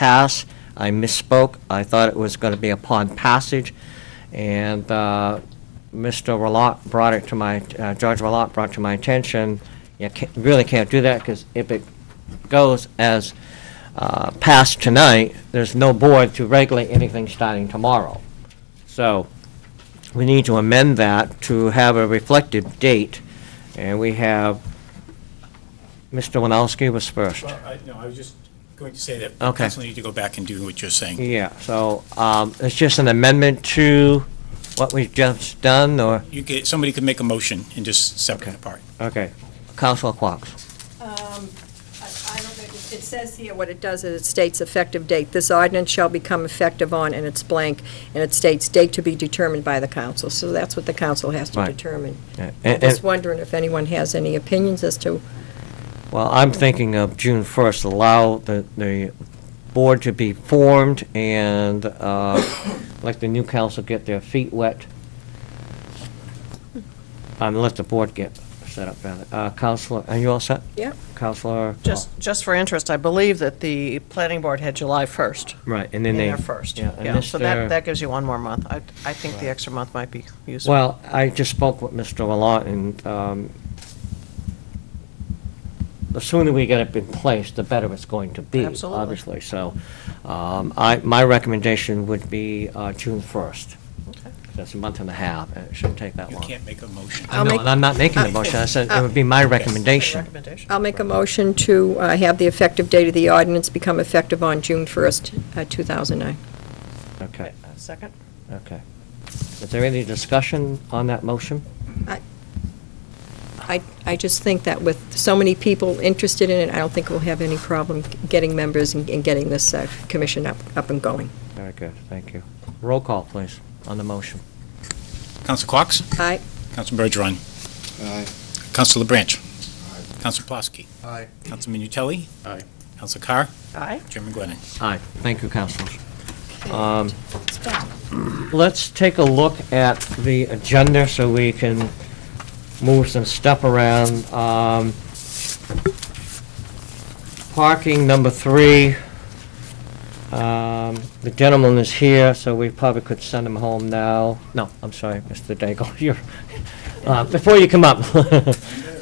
pass. I misspoke. I thought it was going to be upon passage, and Mr. Ralotte brought it to my, Judge Ralotte brought to my attention, you really can't do that, because if it goes as passed tonight, there's no board to regulate anything starting tomorrow. So we need to amend that to have a reflective date, and we have, Mr. Winowski was first. Well, I was just going to say that Okay. council need to go back and do what you're saying. Yeah, so it's just an amendment to what we've just done, or? Somebody could make a motion and just separate it apart. Okay. Councilor Quox. I don't think, it says here what it does is it states effective date. This ordinance shall become effective on, and it's blank, and it states date to be determined by the council. So that's what the council has to Right. determine. Yeah, I'm just wondering if anyone has any opinions as to, Well, I'm thinking of June 1st, allow the board to be formed and let the new council get their feet wet. Let the board get set up, rather. Councilor, are you all set? yeah? Councilor? Just for interest, I believe that the planning board had July 1st. Right, and In then they. their first. Yeah, and Yeah, so Mr. that gives you one more month. I think the extra month might be useful. Well, I just spoke with Mr. Ralotte, and the sooner we get it in place, the better it's going to be. Absolutely. Obviously, so my recommendation would be June 1st. Okay. That's a month and a half, and it shouldn't take that You long. can't make a motion. I know, and I'm not making the motion, I said it would be my recommendation. Recommendation. I'll make a motion to have the effective date of the ordinance become effective on June 1st, 2009. Okay, Second? okay. Is there any discussion on that motion? I just think that with so many people interested in it, I don't think we'll have any problem getting members and getting this commission up and going. Very good, thank you. Roll call, please, on the motion. Council Quox? Aye. Council Bergeron? Aye. Council LeBranch? Aye. Council Plosky? Aye. Councilman Utelli? Aye. Council Carr? Aye. Chairman Glennon? Aye, thank you, councilors. Let's take a look at the agenda so we can move some stuff around. Parking, number 3. The gentleman is here, so we probably could send him home now. No, I'm sorry, Mr. Daigle, you're, before you come up,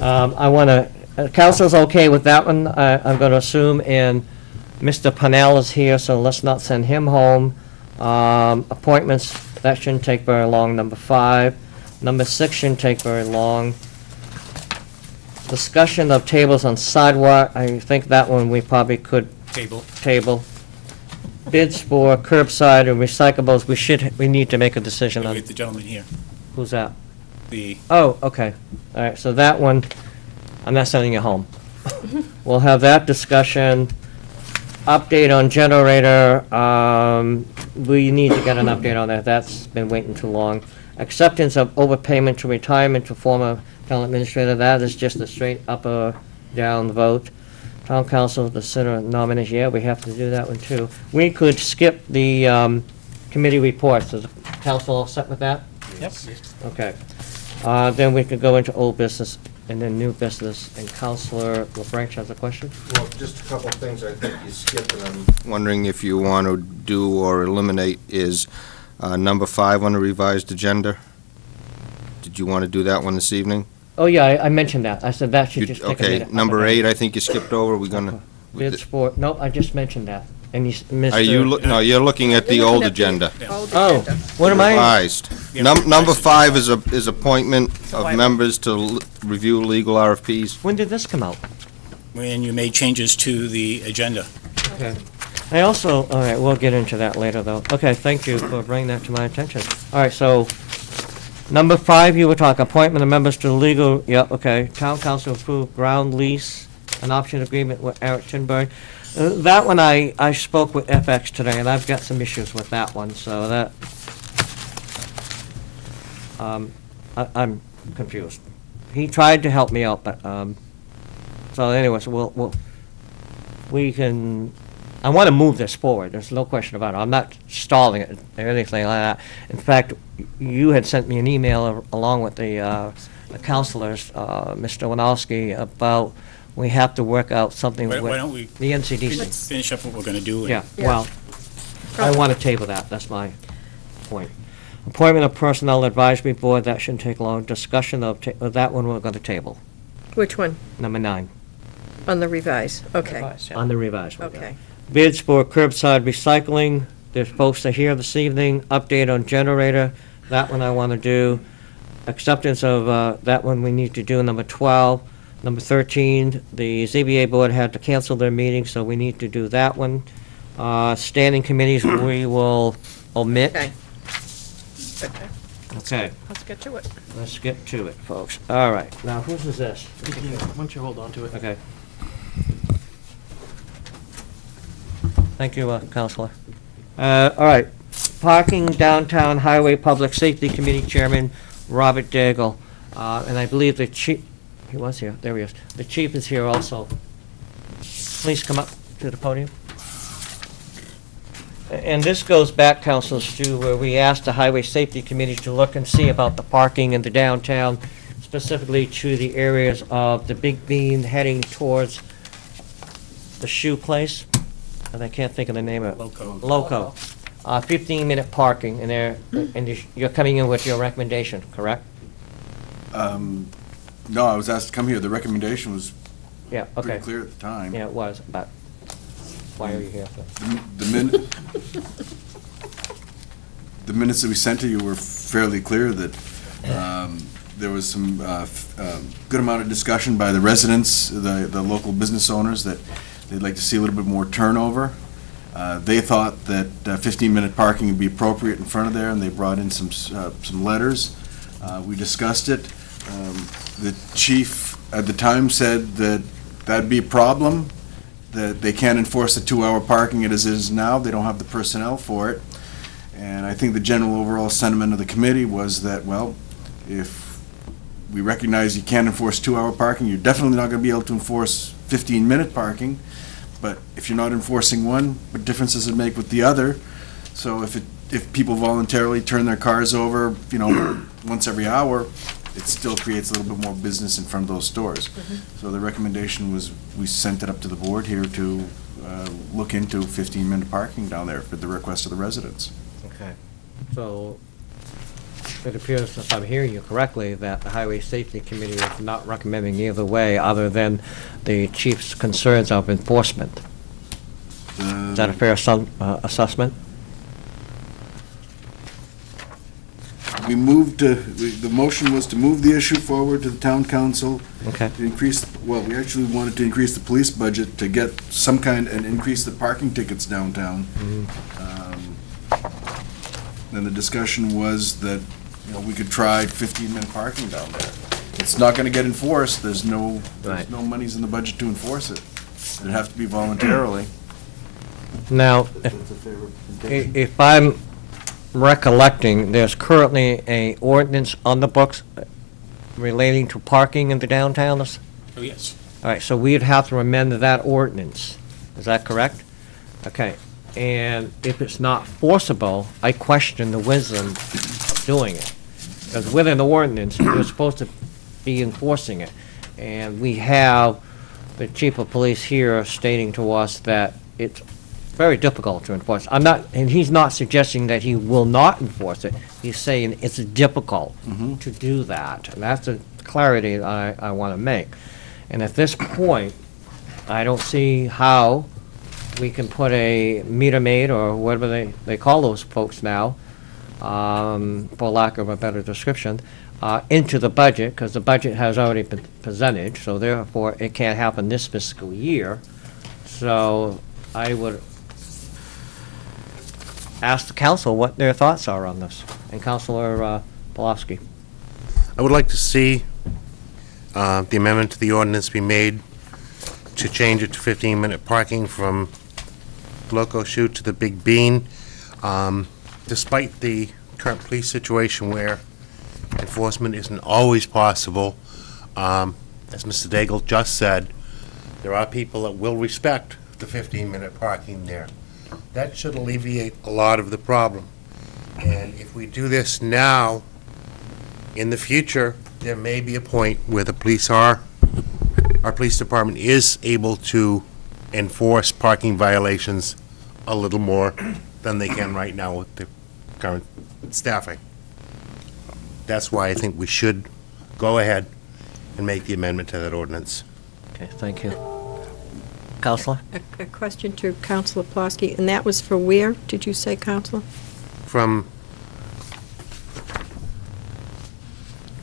I want to, council's okay with that one, I'm going to assume, and Mr. Pannell is here, so let's not send him home. Appointments, that shouldn't take very long, number 5. Number 6 shouldn't take very long. Discussion of tables on sidewalk, I think that one we probably could table. Bids for curbside and recyclables, we need to make a decision on. Wait, the gentleman here. Who's that? The, Oh, okay. All right, so that one, I'm not sending you home. We'll have that discussion. Update on generator, we need to get an update on that. That's been waiting too long. Acceptance of overpayment to retirement to former town administrator, that is just a straight up or down vote. Town council, the center nomination, yeah, we have to do that one too. We could skip the committee reports. Is the council all set with that? yep. Okay. Then we could go into old business and then new business. And Councilor LaBranch has a question? Well, just a couple of things I think you skipped, and I'm wondering if you want to do or eliminate is number 5 on the revised agenda. Did you want to do that one this evening? Oh, yeah, I mentioned that. I said that should just take a minute. Okay, number 8, I think you skipped over. We're gonna. Bids for, nope, I just mentioned that. And you, Mr. Are you, no, you're looking at the You're old looking at the agenda. old Oh, agenda. what am I? Revised. Yeah, Number revised 5 is appointment of Appointment. members to review legal RFPs. When did this come out? When you made changes to the agenda. Okay. I also, all right, we'll get into that later, though. Okay, thank you for bringing that to my attention. All right, so, number 5, you were talking, appointment of members to the legal, yeah, okay. Town council approved ground lease, an option agreement with Eric Tinberg. That one, I spoke with FX today, and I've got some issues with that one, so that, I'm confused. He tried to help me out, but, so anyways, we can, I want to move this forward, there's no question about it. I'm not stalling it or anything like that. In fact, you had sent me an email along with the councilors, Mr. Winowski, about we have to work out something Why with don't we the NCDC. finish up what we're going to do? and- Yeah, Yeah. well, I want to table that, that's my point. Appointment of Personnel Advisory Board, that shouldn't take long. Discussion of that one we're going to table, Which one? number 9, On the revise, okay, Revised, yeah. on the revised one. okay. Bids for curbside recycling, they're supposed to hear this evening. Update on generator, that one I want to do. Acceptance of, that one we need to do, number 12. Number 13, the ZBA board had to cancel their meeting, so we need to do that one. Standing committees, we will omit. Okay. Okay, Okay, let's get to it. let's get to it, folks. All right, now whose is this? Why don't you hold on to it? Okay. Thank you, Counselor. All right, Parking Downtown Highway Public Safety Committee Chairman, Robert Daigle. And I believe the chief, he was here, there he is. The chief is here also. Please come up to the podium. And this goes back, councilors, to where we asked the Highway Safety Committee to look and see about the parking in the downtown, specifically to the areas of the Big Bean heading towards the shoe place, and I can't think of the name of it. Loco. 15-minute parking, and and you're coming in with your recommendation, correct? No, I was asked to come here. The recommendation was Yeah, okay. pretty clear at the time. Yeah, it was, but why are you here? The minutes that we sent to you were fairly clear that there was some good amount of discussion by the residents, the local business owners, that they'd like to see a little bit more turnover. They thought that 15-minute parking would be appropriate in front of there, and they brought in some letters. We discussed it. The chief at the time said that that'd be a problem, that they can't enforce the 2-hour parking as it is now. They don't have the personnel for it. And I think the general overall sentiment of the committee was that, well, if we recognize you can't enforce 2-hour parking, you're definitely not going to be able to enforce 15-minute parking. But if you're not enforcing one, what difference does it make with the other? So if people voluntarily turn their cars over, once every hour, it still creates a little bit more business in front of those stores. So the recommendation was, we sent it up to the board here to look into 15-minute parking down there for the request of the residents. Okay. So it appears, if I'm hearing you correctly, that the Highway Safety Committee is not recommending either way, other than the chief's concerns of enforcement. Is that a fair assessment? We moved, the motion was to move the issue forward to the town council. Okay. To increase, well, we actually wanted to increase the police budget to get some kind, and increase the parking tickets downtown. Then the discussion was that, we could try 15-minute parking down there. It's not gonna get enforced, there's no monies in the budget to enforce it. It'd have to be voluntarily. Now, if I'm recollecting, there's currently a ordinance on the books relating to parking in the downtown. Oh, yes. All right, so we'd have to amend that ordinance. Is that correct? Okay, and if it's not forcible, I question the wisdom of doing it. Because within the ordinance, you're supposed to be enforcing it. And we have the chief of police here stating to us that it's very difficult to enforce. And he's not suggesting that he will not enforce it. He's saying it's difficult to do that. And that's the clarity I want to make. And at this point, I don't see how we can put a meter maid, or whatever they call those folks now, for lack of a better description, into the budget, because the budget has already been presented, so therefore it can't happen this fiscal year. So I would ask the council what their thoughts are on this. And Councilor Pulaski. I would like to see the amendment to the ordinance be made to change it to 15-minute parking from Loco Chute to the Big Bean. Despite the current police situation where enforcement isn't always possible, as Mr. Daigle just said, there are people that will respect the 15-minute parking there. That should alleviate a lot of the problem. And if we do this now, in the future, there may be a point where the police are our police department is able to enforce parking violations a little more than they can right now with the current staffing. That's why I think we should go ahead and make the amendment to that ordinance. Okay, thank you. Counselor? A question to Counselor Plosky, and that was for where, did you say, Counselor? From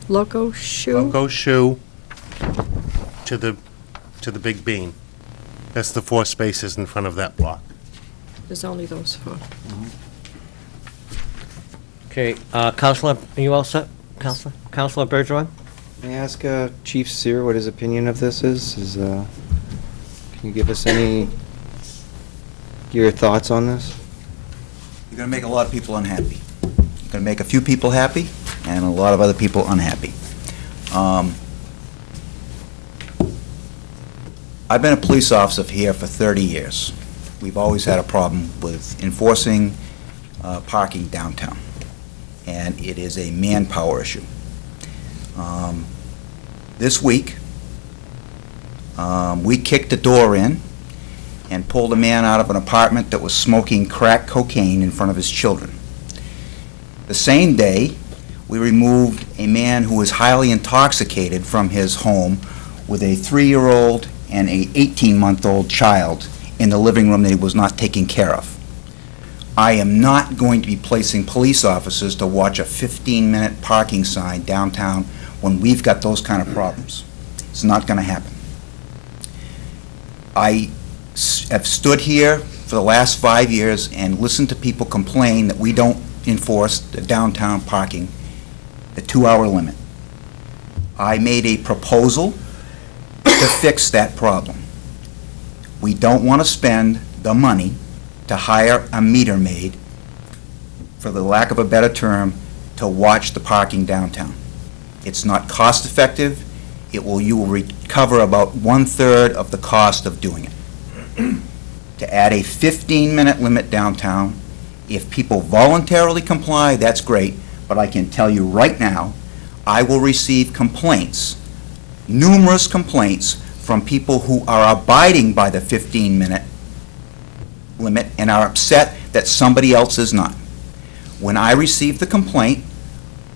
Loco Shoe? Loco Shoe to the Big Bean. That's the 4 spaces in front of that block. There's only those four. Okay, Counselor, are you all set? Counselor? Counselor Bergeron? May I ask Chief Sear what his opinion of this is? Can you give us your thoughts on this? You're going to make a lot of people unhappy. You're going to make a few people happy and a lot of other people unhappy. I've been a police officer here for 30 years. We've always had a problem with enforcing parking downtown, and it is a manpower issue. This week, we kicked a door in and pulled a man out of an apartment that was smoking crack cocaine in front of his children. The same day, we removed a man who was highly intoxicated from his home with a 3-year-old and a 18-month-old child in the living room that he was not taking care of. I am not going to be placing police officers to watch a 15-minute parking sign downtown when we've got those kind of problems. It's not going to happen. I have stood here for the last 5 years and listened to people complain that we don't enforce the downtown parking, the 2-hour limit. I made a proposal to fix that problem. We don't want to spend the money to hire a meter maid, for the lack of a better term, to watch the parking downtown. It's not cost effective. You will recover about 1/3 of the cost of doing it. To add a 15-minute limit downtown, if people voluntarily comply, that's great, but I can tell you right now, I will receive complaints, numerous complaints, from people who are abiding by the 15-minute limit and are upset that somebody else is not. When I receive the complaint,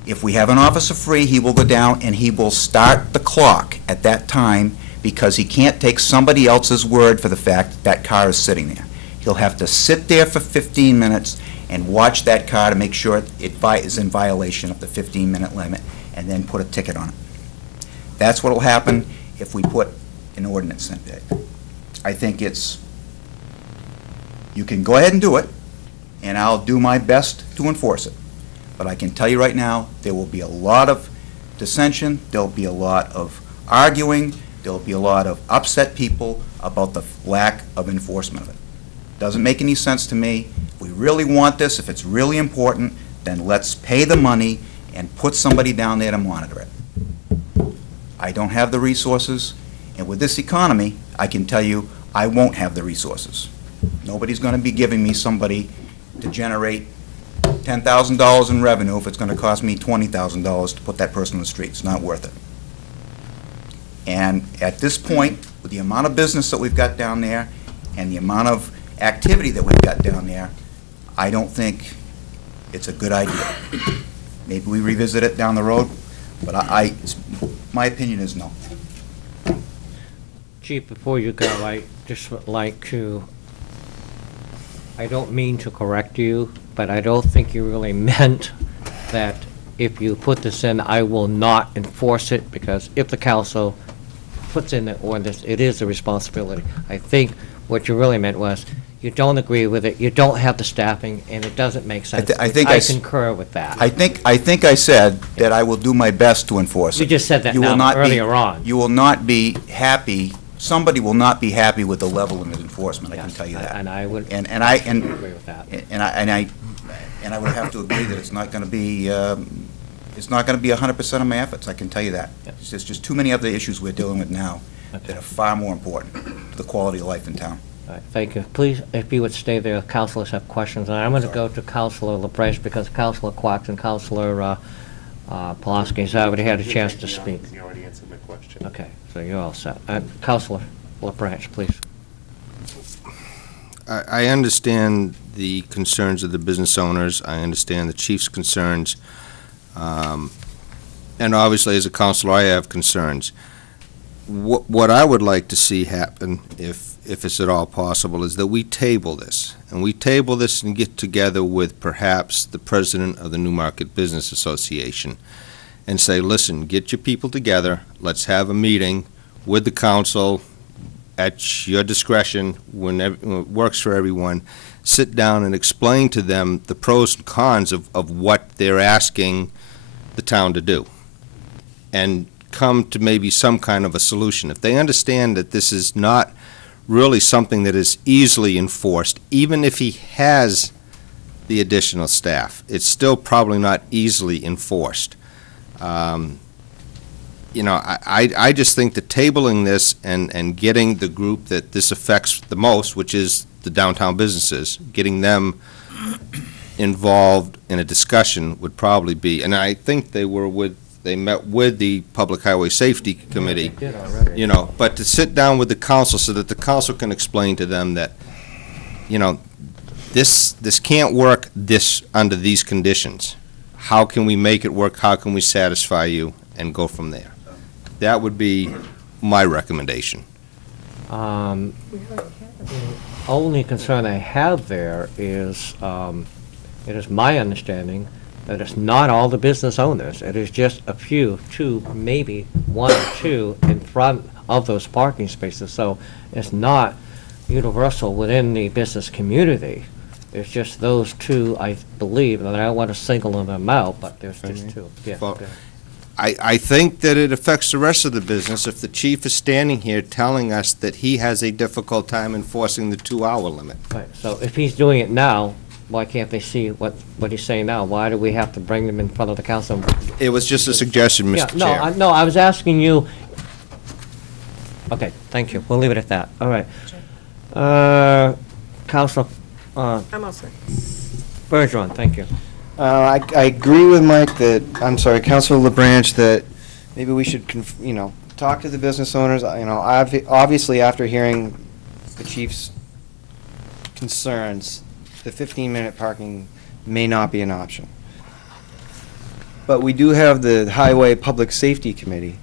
if we have an officer free, he will go down and he will start the clock at that time, because he can't take somebody else's word for the fact that that car is sitting there. He'll have to sit there for 15 minutes and watch that car to make sure it is in violation of the 15-minute limit, and then put a ticket on it. That's what will happen if we put an ordinance in there. I think you can go ahead and do it, and I'll do my best to enforce it. But I can tell you right now, there will be a lot of dissension, there'll be a lot of arguing, there'll be a lot of upset people about the lack of enforcement of it. Doesn't make any sense to me. If we really want this, if it's really important, then let's pay the money and put somebody down there to monitor it. I don't have the resources, and with this economy, I can tell you I won't have the resources. Nobody's going to be giving me somebody to generate $10,000 in revenue if it's going to cost me $20,000 to put that person on the street. It's not worth it. And at this point, with the amount of business that we've got down there and the amount of activity that we've got down there, I don't think it's a good idea. Maybe we revisit it down the road, but my opinion is no. Chief, before you go, I just would like to, I don't mean to correct you, but I don't think you really meant that if you put this in, I will not enforce it, because if the council puts in the ordinance, it is a responsibility. I think what you really meant was, you don't agree with it, you don't have the staffing, and it doesn't make sense. I think I concur with that. I think I said that I will do my best to enforce it. You just said that You will now, not be- earlier on. You will not be happy, somebody will not be happy with the level of enforcement, I can Yes, tell you that. And I would And agree with that. And I would have to agree that it's not going to be 100% of my efforts, I can tell you that. Yep. There's just too many other issues we're dealing with now Okay. that are far more important to the quality of life in town. All right, thank you. Please, if you would stay there, councilors have questions. And I'm going to go to Councilor LaBreche, because Councilor Quax and Councilor Pulaski has already had a chance to speak. You already answered my question. Okay, so you're all set. Counselor LaBranch, please. I understand the concerns of the business owners. I understand the chief's concerns. And obviously, as a counselor, I have concerns. What I would like to see happen, if it's at all possible, is that we table this. And we table this and get together with perhaps the president of the Newmarket Business Association and say, listen, get your people together. Let's have a meeting with the council at your discretion, when it works for everyone. Sit down and explain to them the pros and cons of what they're asking the town to do, and come to maybe some kind of a solution. If they understand that this is not really something that is easily enforced, even if he has the additional staff, it's still probably not easily enforced. You know, I just think that tabling this and getting the group that this affects the most, which is the downtown businesses, getting them involved in a discussion would probably be, and I think they met with the Public Highway Safety Committee, They did already. you know, but to sit down with the council so that the council can explain to them that, you know, this can't work under these conditions. How can we make it work? How can we satisfy you? And go from there. That would be my recommendation. The only concern I have there is, it is my understanding that it's not all the business owners. It is just a few, two, maybe one or two in front of those parking spaces. So it's not universal within the business community. It's just those two, I believe, and I don't want to single them out, but there's just two. Yeah. Well, I think that it affects the rest of the business if the chief is standing here telling us that he has a difficult time enforcing the 2-hour limit. Right, so if he's doing it now, why can't they see what he's saying now? Why do we have to bring them in front of the council? It was just a suggestion, Yeah, Mr. Chair. no, I was asking you, okay, thank you, we'll leave it at that, all right. Council, I'm all set. Bergeron, thank you. I agree with Mike that, I'm sorry, Councilor LaBranch, that maybe we should, talk to the business owners. Obviously, after hearing the chief's concerns, the 15-minute parking may not be an option. But we do have the Highway Public Safety Committee,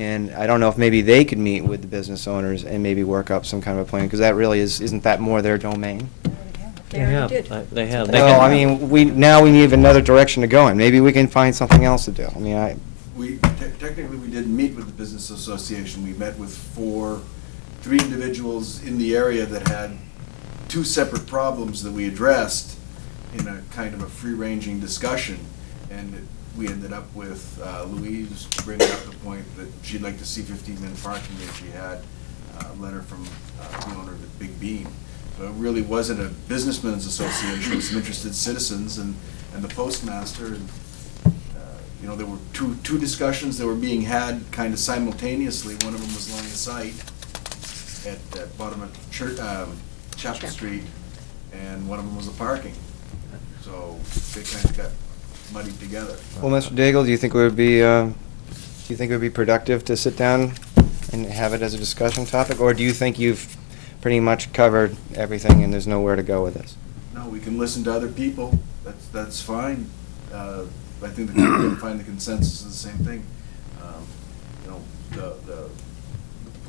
and I don't know if maybe they could meet with the business owners and maybe work up some kind of a plan, because that really isn't that more their domain? They already did. They have. No, I mean, now we need another direction to go in. Maybe we can find something else to do. I mean, Technically, we didn't meet with the Business Association. We met with three individuals in the area that had two separate problems that we addressed in a kind of a free-ranging discussion. And we ended up with Louise bringing up the point that she'd like to see 15-minute parking if she had a letter from the owner of the Big Bean. So it really wasn't a businessmen's association, it was some interested citizens and the postmaster. And, you know, there were two discussions that were being had kind of simultaneously. One of them was line of sight at bottom of Chapel Street, and one of them was the parking. So they kind of got muddied together. well, Mr. Daigle, do you think it would be productive to sit down and have it as a discussion topic, or do you think you've pretty much covered everything and there's nowhere to go with this? No, we can listen to other people, that's fine. I think that we can find the consensus of the same thing. You know, the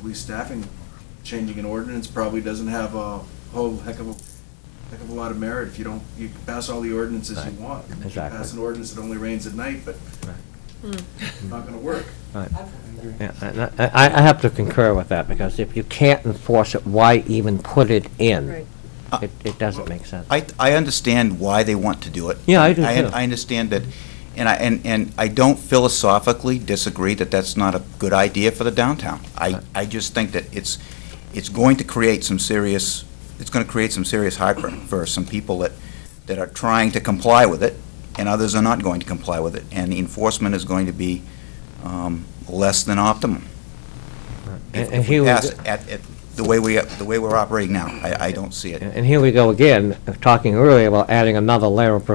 police staffing, changing an ordinance probably doesn't have a whole heck of a lot of merit if you can pass all the ordinances you want. You can Exactly. pass an ordinance that only rains at night, but it's not gonna work. Right. Yeah, and I have to concur with that, because if you can't enforce it, why even put it in? Right. It doesn't make sense. I understand why they want to do it. Yeah, I do too. I understand that, and I don't philosophically disagree that that's not a good idea for the downtown. I just think that it's going to create some serious heartburn for some people that are trying to comply with it, and others are not going to comply with it, and the enforcement is going to be less than optimum. And If he we was- pass it the way we're operating now. I don't see it. And here we go again, talking earlier about adding another layer of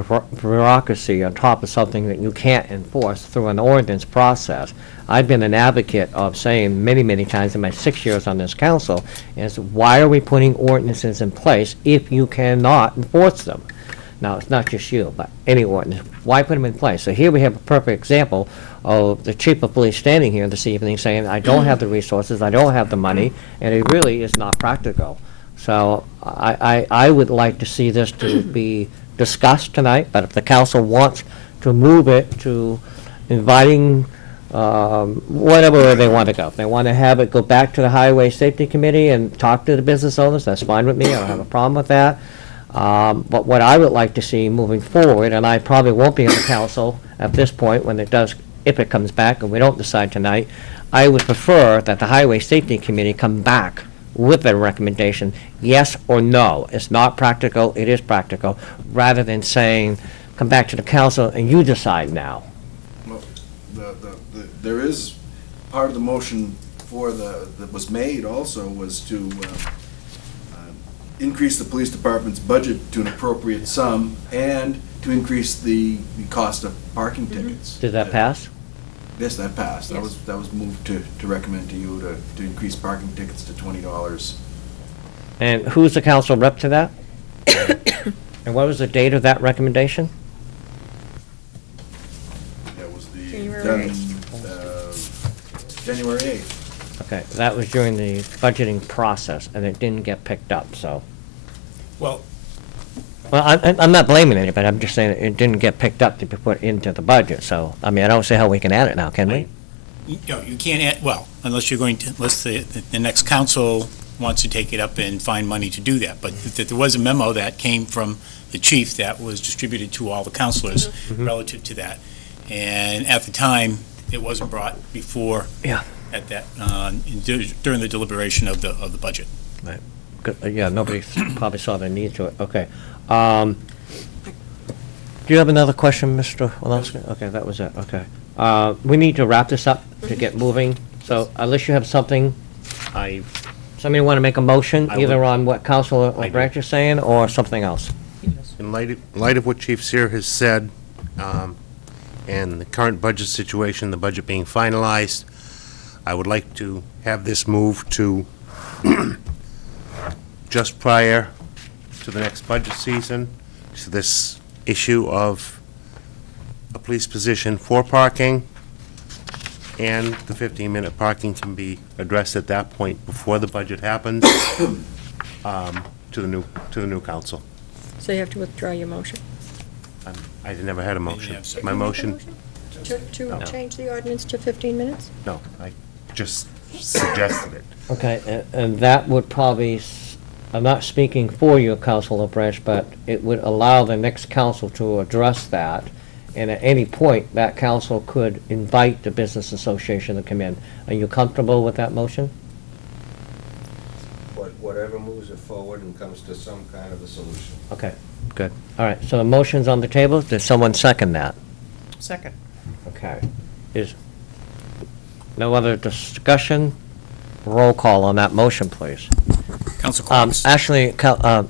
bureaucracy on top of something that you can't enforce through an ordinance process. I've been an advocate of saying many, many times in my 6 years on this council, is why are we putting ordinances in place if you cannot enforce them? Now, it's not just you, but any ordinance. Why put them in place? So here we have a perfect example of the chief of police standing here this evening saying, I don't have the resources, I don't have the money, and it really is not practical. So I would like to see this to be discussed tonight, but if the council wants to move it to inviting whatever way they want to go. If they want to have it go back to the Highway Safety Committee and talk to the business owners, that's fine with me, I don't have a problem with that. But what I would like to see moving forward, and I probably won't be in the council at this point when it does, if it comes back and we don't decide tonight, I would prefer that the Highway Safety Committee come back with a recommendation, yes or no. It's not practical, it is practical, rather than saying, come back to the council and you decide now. Well, there is, part of the motion that was made also was to increase the police department's budget to an appropriate sum and to increase the cost of parking tickets. Did that pass? Yes, that passed. Yes. That was moved to recommend to you to increase parking tickets to $20. And who's the council rep to that? And what was the date of that recommendation? That was January January 8th. Okay, that was during the budgeting process, and it didn't get picked up, so. Well, Well, I'm not blaming anybody, I'm just saying it didn't get picked up to be put into the budget, so, I mean, I don't see how we can add it now, can we? you can't add, well, unless you're going to, unless the next council wants to take it up and find money to do that. But there was a memo that came from the chief that was distributed to all the councilors relative to that. And at the time, it wasn't brought before. Yeah. At that, during the deliberation of the budget. Right. Good, yeah, nobody probably saw the need to it, okay. Do you have another question, Mr. Walensky? Okay, that was it, okay. We need to wrap this up to get moving, so unless you have something, somebody want to make a motion, I would. either on what Councilor I do. LeBranch is saying, or something else? In light of what Chief Sear has said, and the current budget situation, the budget being finalized, I would like to have this move to just prior to the next budget season, to this issue of a police position for parking, and the 15-minute parking can be addressed at that point before the budget happens, to the new council. So you have to withdraw your motion? I never had a motion. have second. My motion, To change the ordinance to 15 minutes? no, I just suggested it. Okay, and that would probably, I'm not speaking for you, Councilor LeBranch, but it would allow the next council to address that, and at any point, that council could invite the business association to come in. Are you comfortable with that motion? Whatever moves it forward and comes to some kind of a solution. Okay, good. All right, so the motion's on the table. Did someone second that? Second. Okay. Is no other discussion? Roll call on that motion, please. Council Cox. Actually, can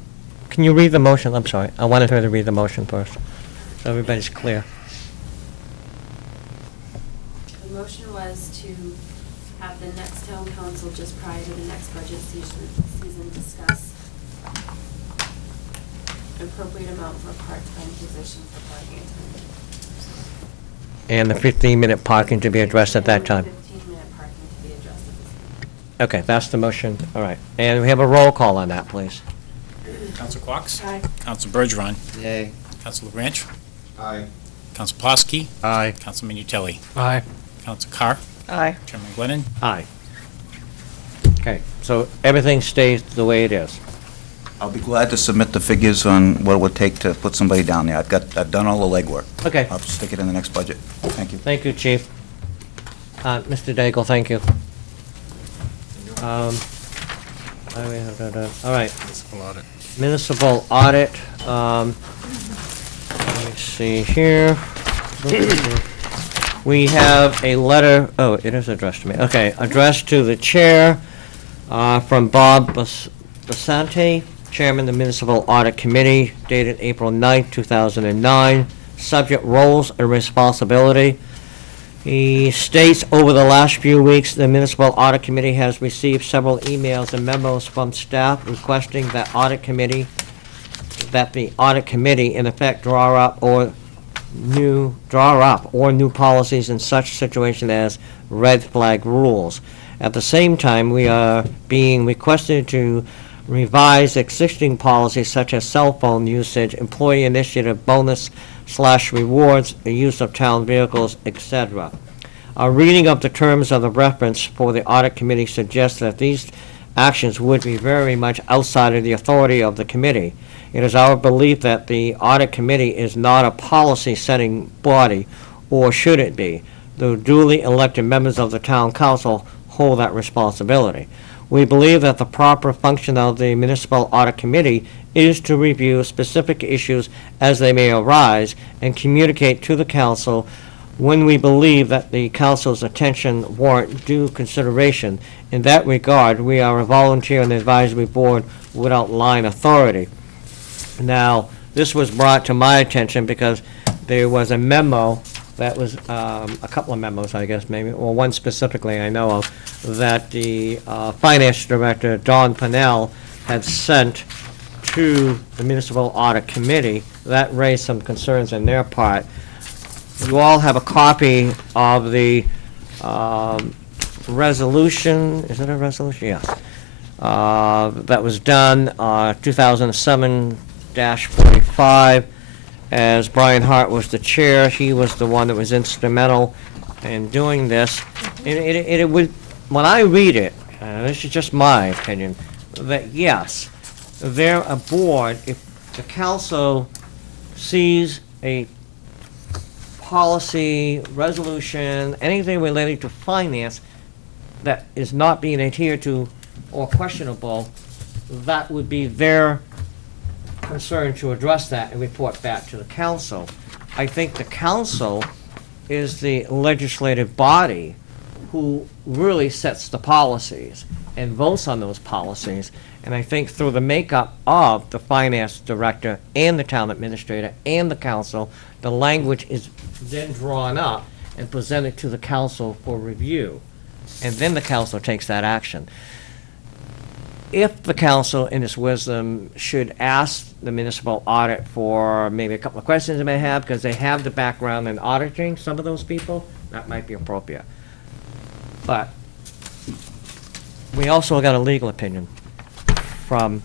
you read the motion? I'm sorry. I wanted her to read the motion first, so everybody's clear. The motion was to have the next town council just prior to the next budget season discuss appropriate amount for part-time position for parking attendants. And the 15-minute parking to be addressed at that time. 15-minute parking to be addressed at this time. Okay, that's the motion. All right. And we have a roll call on that, please. Council Cox. Aye. Council Bergeron. Yay. Council LeBranch. Aye. Council Plosky. Aye. Council Minutelli. Aye. Council Carr. Aye. Chairman Glennon. Aye. Okay, so everything stays the way it is. I'll be glad to submit the figures on what it would take to put somebody down there. I've done all the legwork. Okay. I'll stick it in the next budget. Thank you. Thank you, Chief. Mr. Daigle, thank you. All right, municipal audit. Let me see here. We have a letter, oh, it is addressed to me. Okay, addressed to the chair. From Bob Basante, Chairman of the Municipal Audit Committee, dated April 9th, 2009. Subject: roles and responsibility. He states, over the last few weeks, the Municipal Audit Committee has received several emails and memos from staff requesting that the Audit Committee, in effect, draw up new policies in such situation as red flag rules. At the same time, we are being requested to revise existing policies such as cell phone usage, employee initiative bonus/rewards, the use of town vehicles, etc. A reading of the terms of the reference for the Audit Committee suggests that these actions would be very much outside of the authority of the committee. It is our belief that the Audit Committee is not a policy-setting body, or should it be. The duly elected members of the Town Council hold that responsibility. We believe that the proper function of the Municipal Audit Committee is to review specific issues as they may arise and communicate to the council when we believe that the council's attention warrant due consideration. In that regard, we are a volunteer on the advisory board without line authority. Now, this was brought to my attention because there was a memo that was, a couple of memos, I guess, maybe, or one specifically I know of, that the Finance Director, Don Pennell, had sent to the Municipal Audit Committee. That raised some concerns on their part. You all have a copy of the resolution, is it a resolution? Yes. That was done 2007-45. As Brian Hart was the chair, he was the one that was instrumental in doing this. It would, when I read it, this is just my opinion, that yes, they're a board, if the council sees a policy, resolution, anything relating to finance that is not being adhered to or questionable, that would be their concern to address that and report back to the council. I think the council is the legislative body who really sets the policies and votes on those policies. And I think through the makeup of the finance director and the town administrator and the council, the language is then drawn up and presented to the council for review. And then the council takes that action. If the council, in its wisdom, should ask the municipal audit for maybe a couple of questions they may have, because they have the background in auditing some of those people, that might be appropriate. But we also got a legal opinion from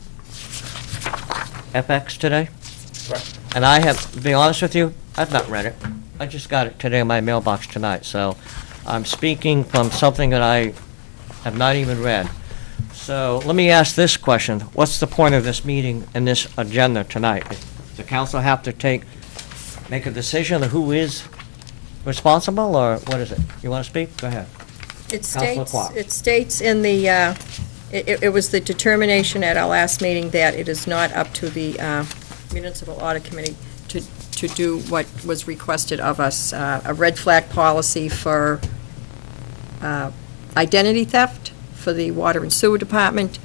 FX today. Right. And I have, to be honest with you, I've not read it. I just got it today in my mailbox tonight, so I'm speaking from something that I have not even read. So let me ask this question. What's the point of this meeting and this agenda tonight? Does the council have to make a decision of who is responsible, or what is it? You want to speak? Go ahead. It states in the, it was the determination at our last meeting that it is not up to the Municipal Audit Committee to do what was requested of us, a red flag policy for identity theft for the Water and Sewer Department,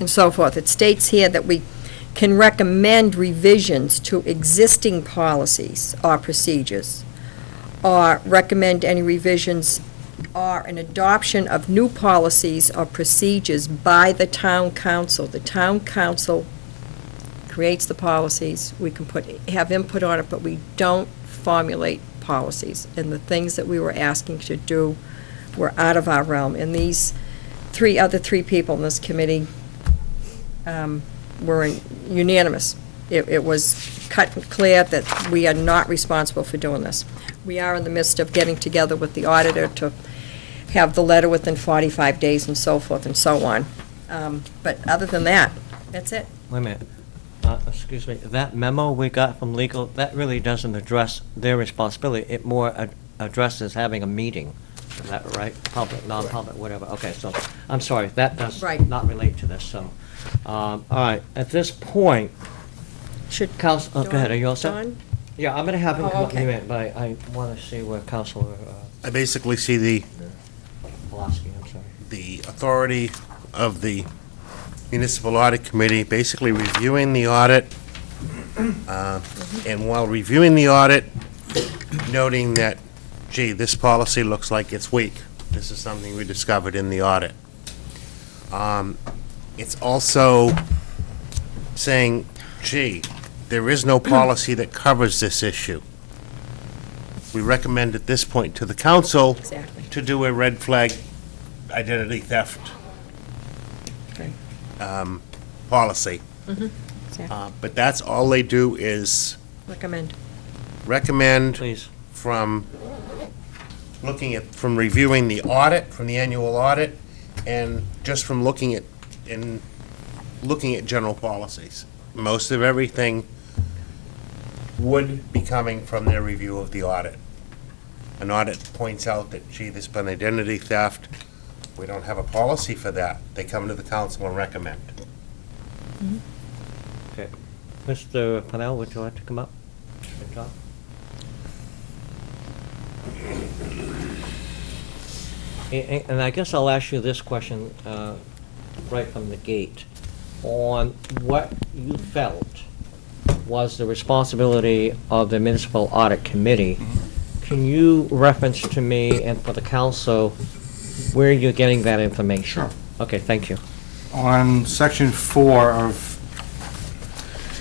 and so forth. It states here that we can recommend revisions to existing policies or procedures, or recommend any revisions or an adoption of new policies or procedures by the town council. The town council creates the policies. We can have input on it, but we don't formulate policies. And the things that we were asking to do were out of our realm. And these three people in this committee were unanimous. It was cut and clear that we are not responsible for doing this. We are in the midst of getting together with the auditor to have the letter within 45 days and so forth and so on. But other than that, that's it. Wait a minute. Excuse me. That memo we got from legal, that really doesn't address their responsibility. It more addresses having a meeting. Is that right? Public, non-public, whatever. Okay, so, I'm sorry, that does not relate to this, so. All right, at this point, Should Council, go ahead, are you all set? Dawn? Yeah, I'm gonna have him come up in a okay. minute, but I wanna see where Councilor, I basically see the Pulaski, I'm sorry. the authority of the Municipal Audit Committee, basically reviewing the audit, and while reviewing the audit, noting that, gee, this policy looks like it's weak. This is something we discovered in the audit. It's also saying, gee, there is no policy that covers this issue. We recommend at this point to the council Exactly. to do a red flag identity theft Okay. policy. Exactly. But that's all they do is Recommend. recommend Please. from reviewing the audit, from the annual audit, and just from looking at general policies. Most of everything would be coming from their review of the audit. An audit points out that, gee, there's been identity theft. We don't have a policy for that. They come to the council and recommend. Okay. Mr. Pennell, would you like to come up and talk? And I guess I'll ask you this question right from the gate. On what you felt was the responsibility of the Municipal Audit Committee, can you reference to me and for the council where you're getting that information? Sure. Okay, thank you. On section 4 of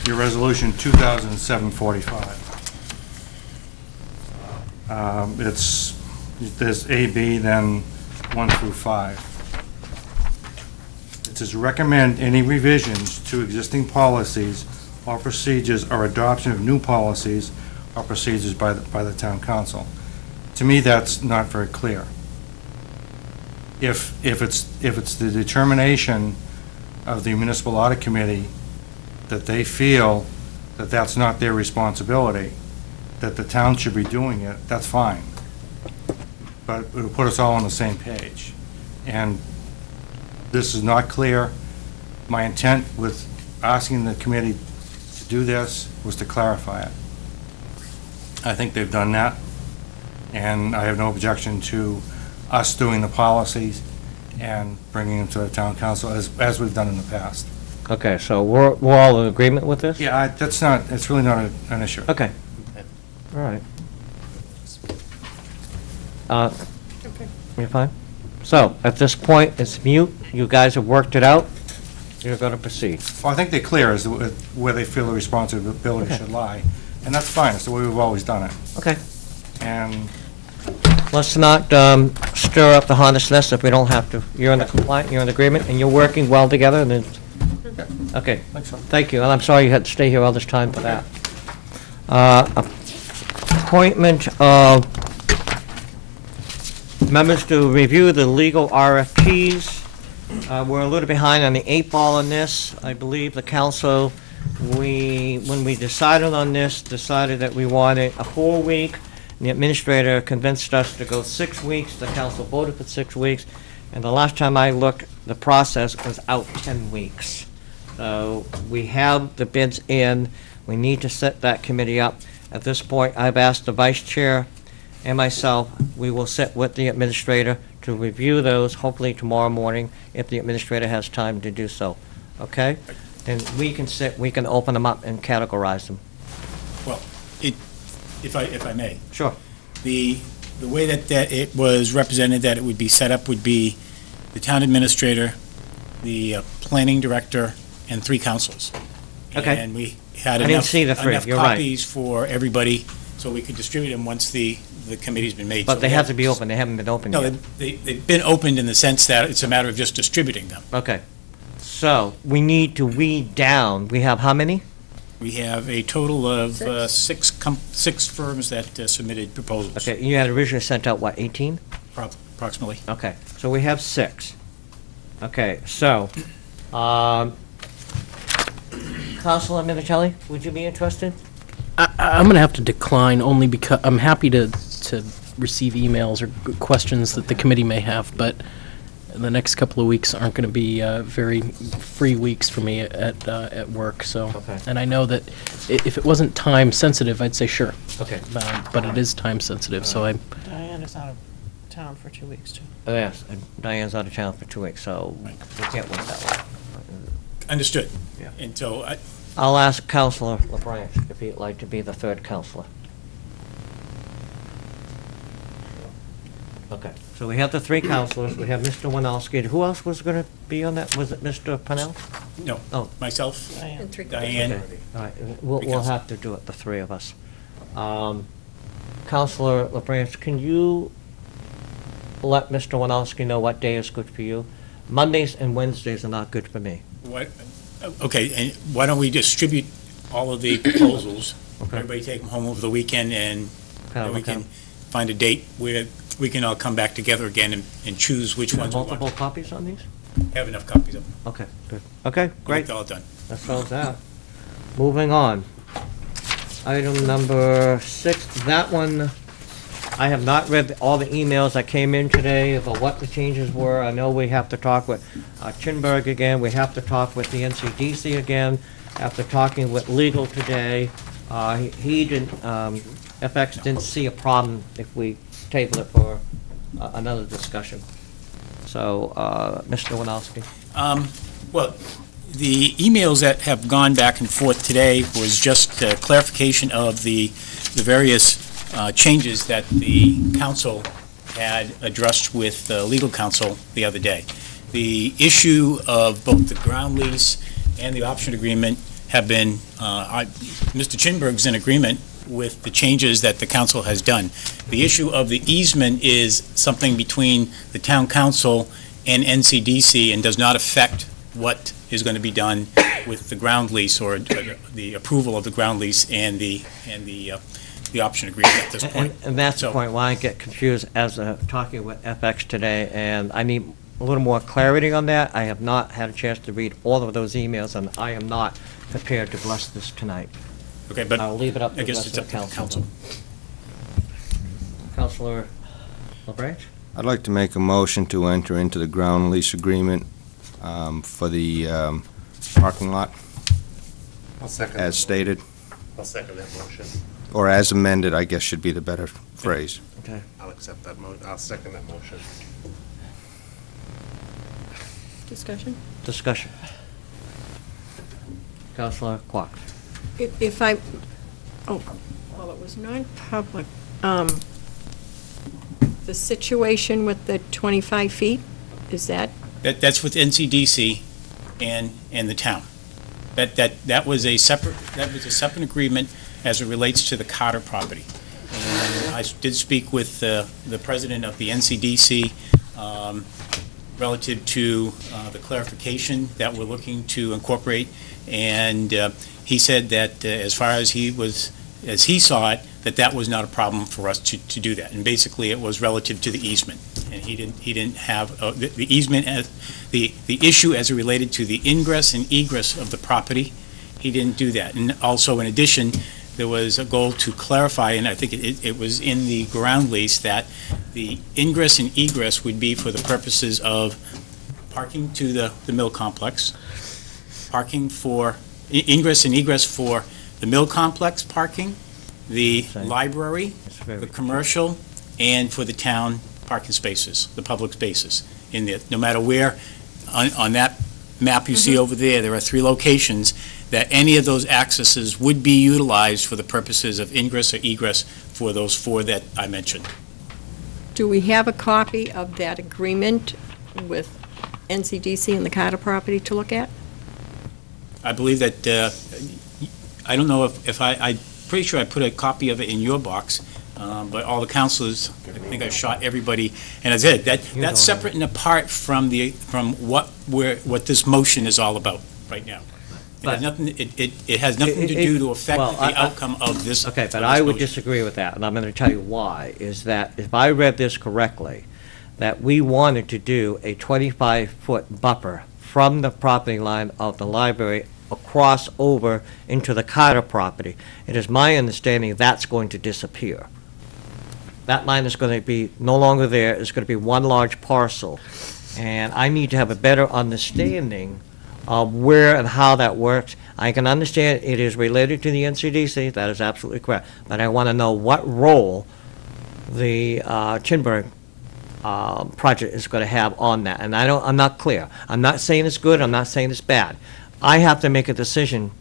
your resolution 2007-45, there's A, B, then 1 through 5. It says recommend any revisions to existing policies or procedures or adoption of new policies or procedures by the town council. To me, that's not very clear. If it's the determination of the Municipal Audit Committee that they feel that that's not their responsibility, that the town should be doing it, that's fine. But it'll put us all on the same page. And this is not clear. My intent with asking the committee to do this was to clarify it. I think they've done that, and I have no objection to us doing the policies and bringing them to the town council as we've done in the past. Okay, so we're all in agreement with this? Yeah, it's really not an issue. Okay. All right. You're fine? So, at this point, it's mute. You guys have worked it out. You're going to proceed. Well, I think they're clear as to where they feel the responsibility Okay. should lie, and that's fine. It's the way we've always done it. Okay. And Let's not stir up the hornet's nest if we don't have to. You're in the compliant, you're in agreement, and you're working well together, and then, okay. thanks, sir. Thank you, and I'm sorry you had to stay here all this time for that. Appointment of members to review the legal RFPs. We're a little behind on the 8 ball on this. I believe the council, when we decided on this, decided that we wanted a 4-week. The administrator convinced us to go 6 weeks. The council voted for 6 weeks. And the last time I looked, the process was out 10 weeks. So we have the bids in. We need to set that committee up. At this point, I've asked the vice chair and myself, we will sit with the administrator to review those, hopefully tomorrow morning, if the administrator has time to do so. Okay? And we can open them up and categorize them. Well, if I may, Sure. the way that it was represented, that it would be set up would be the town administrator, the planning director, and 3 councils. Okay. And we had I didn't enough see the 3. enough You're right. copies for everybody, so we could distribute them once the committee's been made. But So they we have to be open. They haven't been opened No, yet. they've been opened in the sense that it's a matter of just distributing them. Okay. So we need to weed down. We have how many? We have a total of 6. 6 firms that submitted proposals. Okay, you had originally sent out, what, 18? Approximately. Okay, so we have 6. Okay, so, Councilor Minatelli, would you be interested? I'm going to have to decline only because I'm happy to receive emails or questions that the committee may have, but the next couple of weeks aren't going to be very free weeks for me at work. So, Okay. and I know that if it wasn't time sensitive, I'd say sure, Okay. but it is time sensitive. So Diana's out of town for 2 weeks, too. Yes, and Diane's out of town for 2 weeks, so we can't work that way. Understood. Yeah. And so, I'll ask Counselor LaBranch if he'd like to be the third counselor. Okay, so we have the three counselors, we have Mr. Winalski. Who else was gonna be on that? Was it Mr. Pennell? no, Oh. myself, And three- Diane, Okay, all right, we'll Three counselors. have to do it, the three of us. Counselor LaBranch, can you let Mr. Winalski know what day is good for you? Mondays and Wednesdays are not good for me. what, okay, and why don't we distribute all of the proposals? Okay. Everybody take them home over the weekend, and Kind of then we okay. can find a date where we can all come back together again and choose which Do you have ones we want. multiple copies on these? Have enough copies of them. Okay, good. Okay, We'll get great. it all done. That solves that. Moving on. Item number 6, that one, I have not read all the emails that came in today about what the changes were. I know we have to talk with Chinburg again, we have to talk with the NCDC again, after talking with legal today. He didn't, FX didn't see a problem if we table it for another discussion. So, Mr. Winalski. Well, the emails that have gone back and forth today was just clarification of the various changes that the council had addressed with legal counsel the other day. The issue of both the ground lease and the option agreement have been, Mr. Chinberg's in agreement with the changes that the council has done. The issue of the easement is something between the town council and NCDC and does not affect what is going to be done with the ground lease or the approval of the ground lease and the option agreement at this point. And that's the So- point why I get confused as talking with FX today, and I need a little more clarity on that. I have not had a chance to read all of those emails, and I am not prepared to bless this tonight. Okay, but I'll leave it up to I the guess rest it's of up the to the council. council. Counselor LaBranch? I'd like to make a motion to enter into the ground lease agreement for the parking lot, I'll second. as stated, I'll second that motion. or as amended, I guess should be the better phrase. Okay. I'll accept that I'll second that motion. Discussion? Discussion. Counselor Kwok? If I, oh, well, it was non-public. The situation with the 25 feet, is that, That's with NCDC and the town. That was a separate agreement as it relates to the Carter property. And I did speak with the president of the NCDC relative to the clarification that we're looking to incorporate, and he said that as far as he saw it, that was not a problem for us to do that. And basically, it was relative to the easement. And he didn't have, the easement, as the issue as it related to the ingress and egress of the property, he didn't do that. And also, in addition, there was a goal to clarify, and I think it was in the ground lease, that the ingress and egress would be for the purposes of parking to the mill complex, parking for, ingress and egress for the mill complex parking, the Same. library, It's very- the commercial, and for the town parking spaces, the public spaces in there. No matter where, on that map you see over there are 3 locations that any of those accesses would be utilized for the purposes of ingress or egress for those 4 that I mentioned. do we have a copy of that agreement with NCDC and the Carter property to look at? I believe that, I don't know if I'm pretty sure I put a copy of it in your box, but all the councilors, I think I shot everybody, and as I said, that's separate and apart from what this motion is all about right now. It has nothing, it has nothing to do to affect well, the outcome of this. Okay, of but this I would motion. disagree with that, and I'm going to tell you why, is that if I read this correctly, that we wanted to do a 25-foot buffer from the property line of the library across over into the Carter property. It is my understanding that's going to disappear. That line is going to be no longer there. It's going to be one large parcel. And I need to have a better understanding of where and how that works. I can understand it is related to the NCDC. That is absolutely correct. But I want to know what role the Chinburg project is going to have on that. And I'm not clear. I'm not saying it's good, I'm not saying it's bad. I have to make a decision,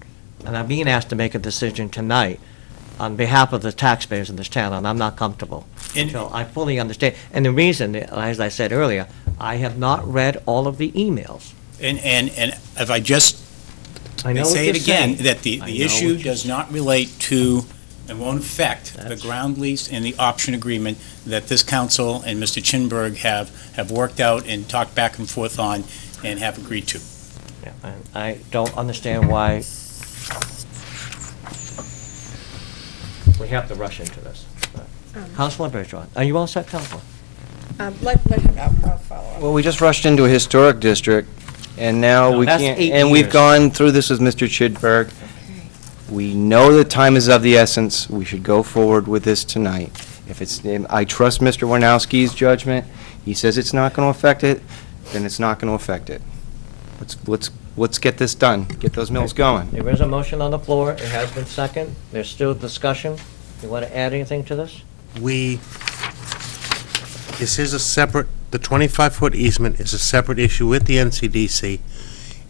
and I'm being asked to make a decision tonight on behalf of the taxpayers in this town, and I'm not comfortable until I fully understand. And the reason, as I said earlier, I have not read all of the emails. And if I just I know what say you're it again, saying. that the I know issue what you're does not relate to and won't affect the That's- ground lease and the option agreement that this council and Mr. Chinberg have worked out and talked back and forth on and have agreed to. Yeah, and I don't understand why we have to rush into this. Councilor Bergeron, are you all set, Councilor? I'll follow up. Well, we just rushed into a historic district, and now No, we that's can't, 8 and we've years. gone through this with Mr. Chidberg. We know that time is of the essence. We should go forward with this tonight. If it's, I trust Mr. Warnowski's judgment. He says it's not going to affect it, then it's not going to affect it. Let's get this done. Get those mills going. There is a motion on the floor. It has been second. There's still discussion. You want to add anything to this? This is a separate, the 25-foot easement is a separate issue with the NCDC,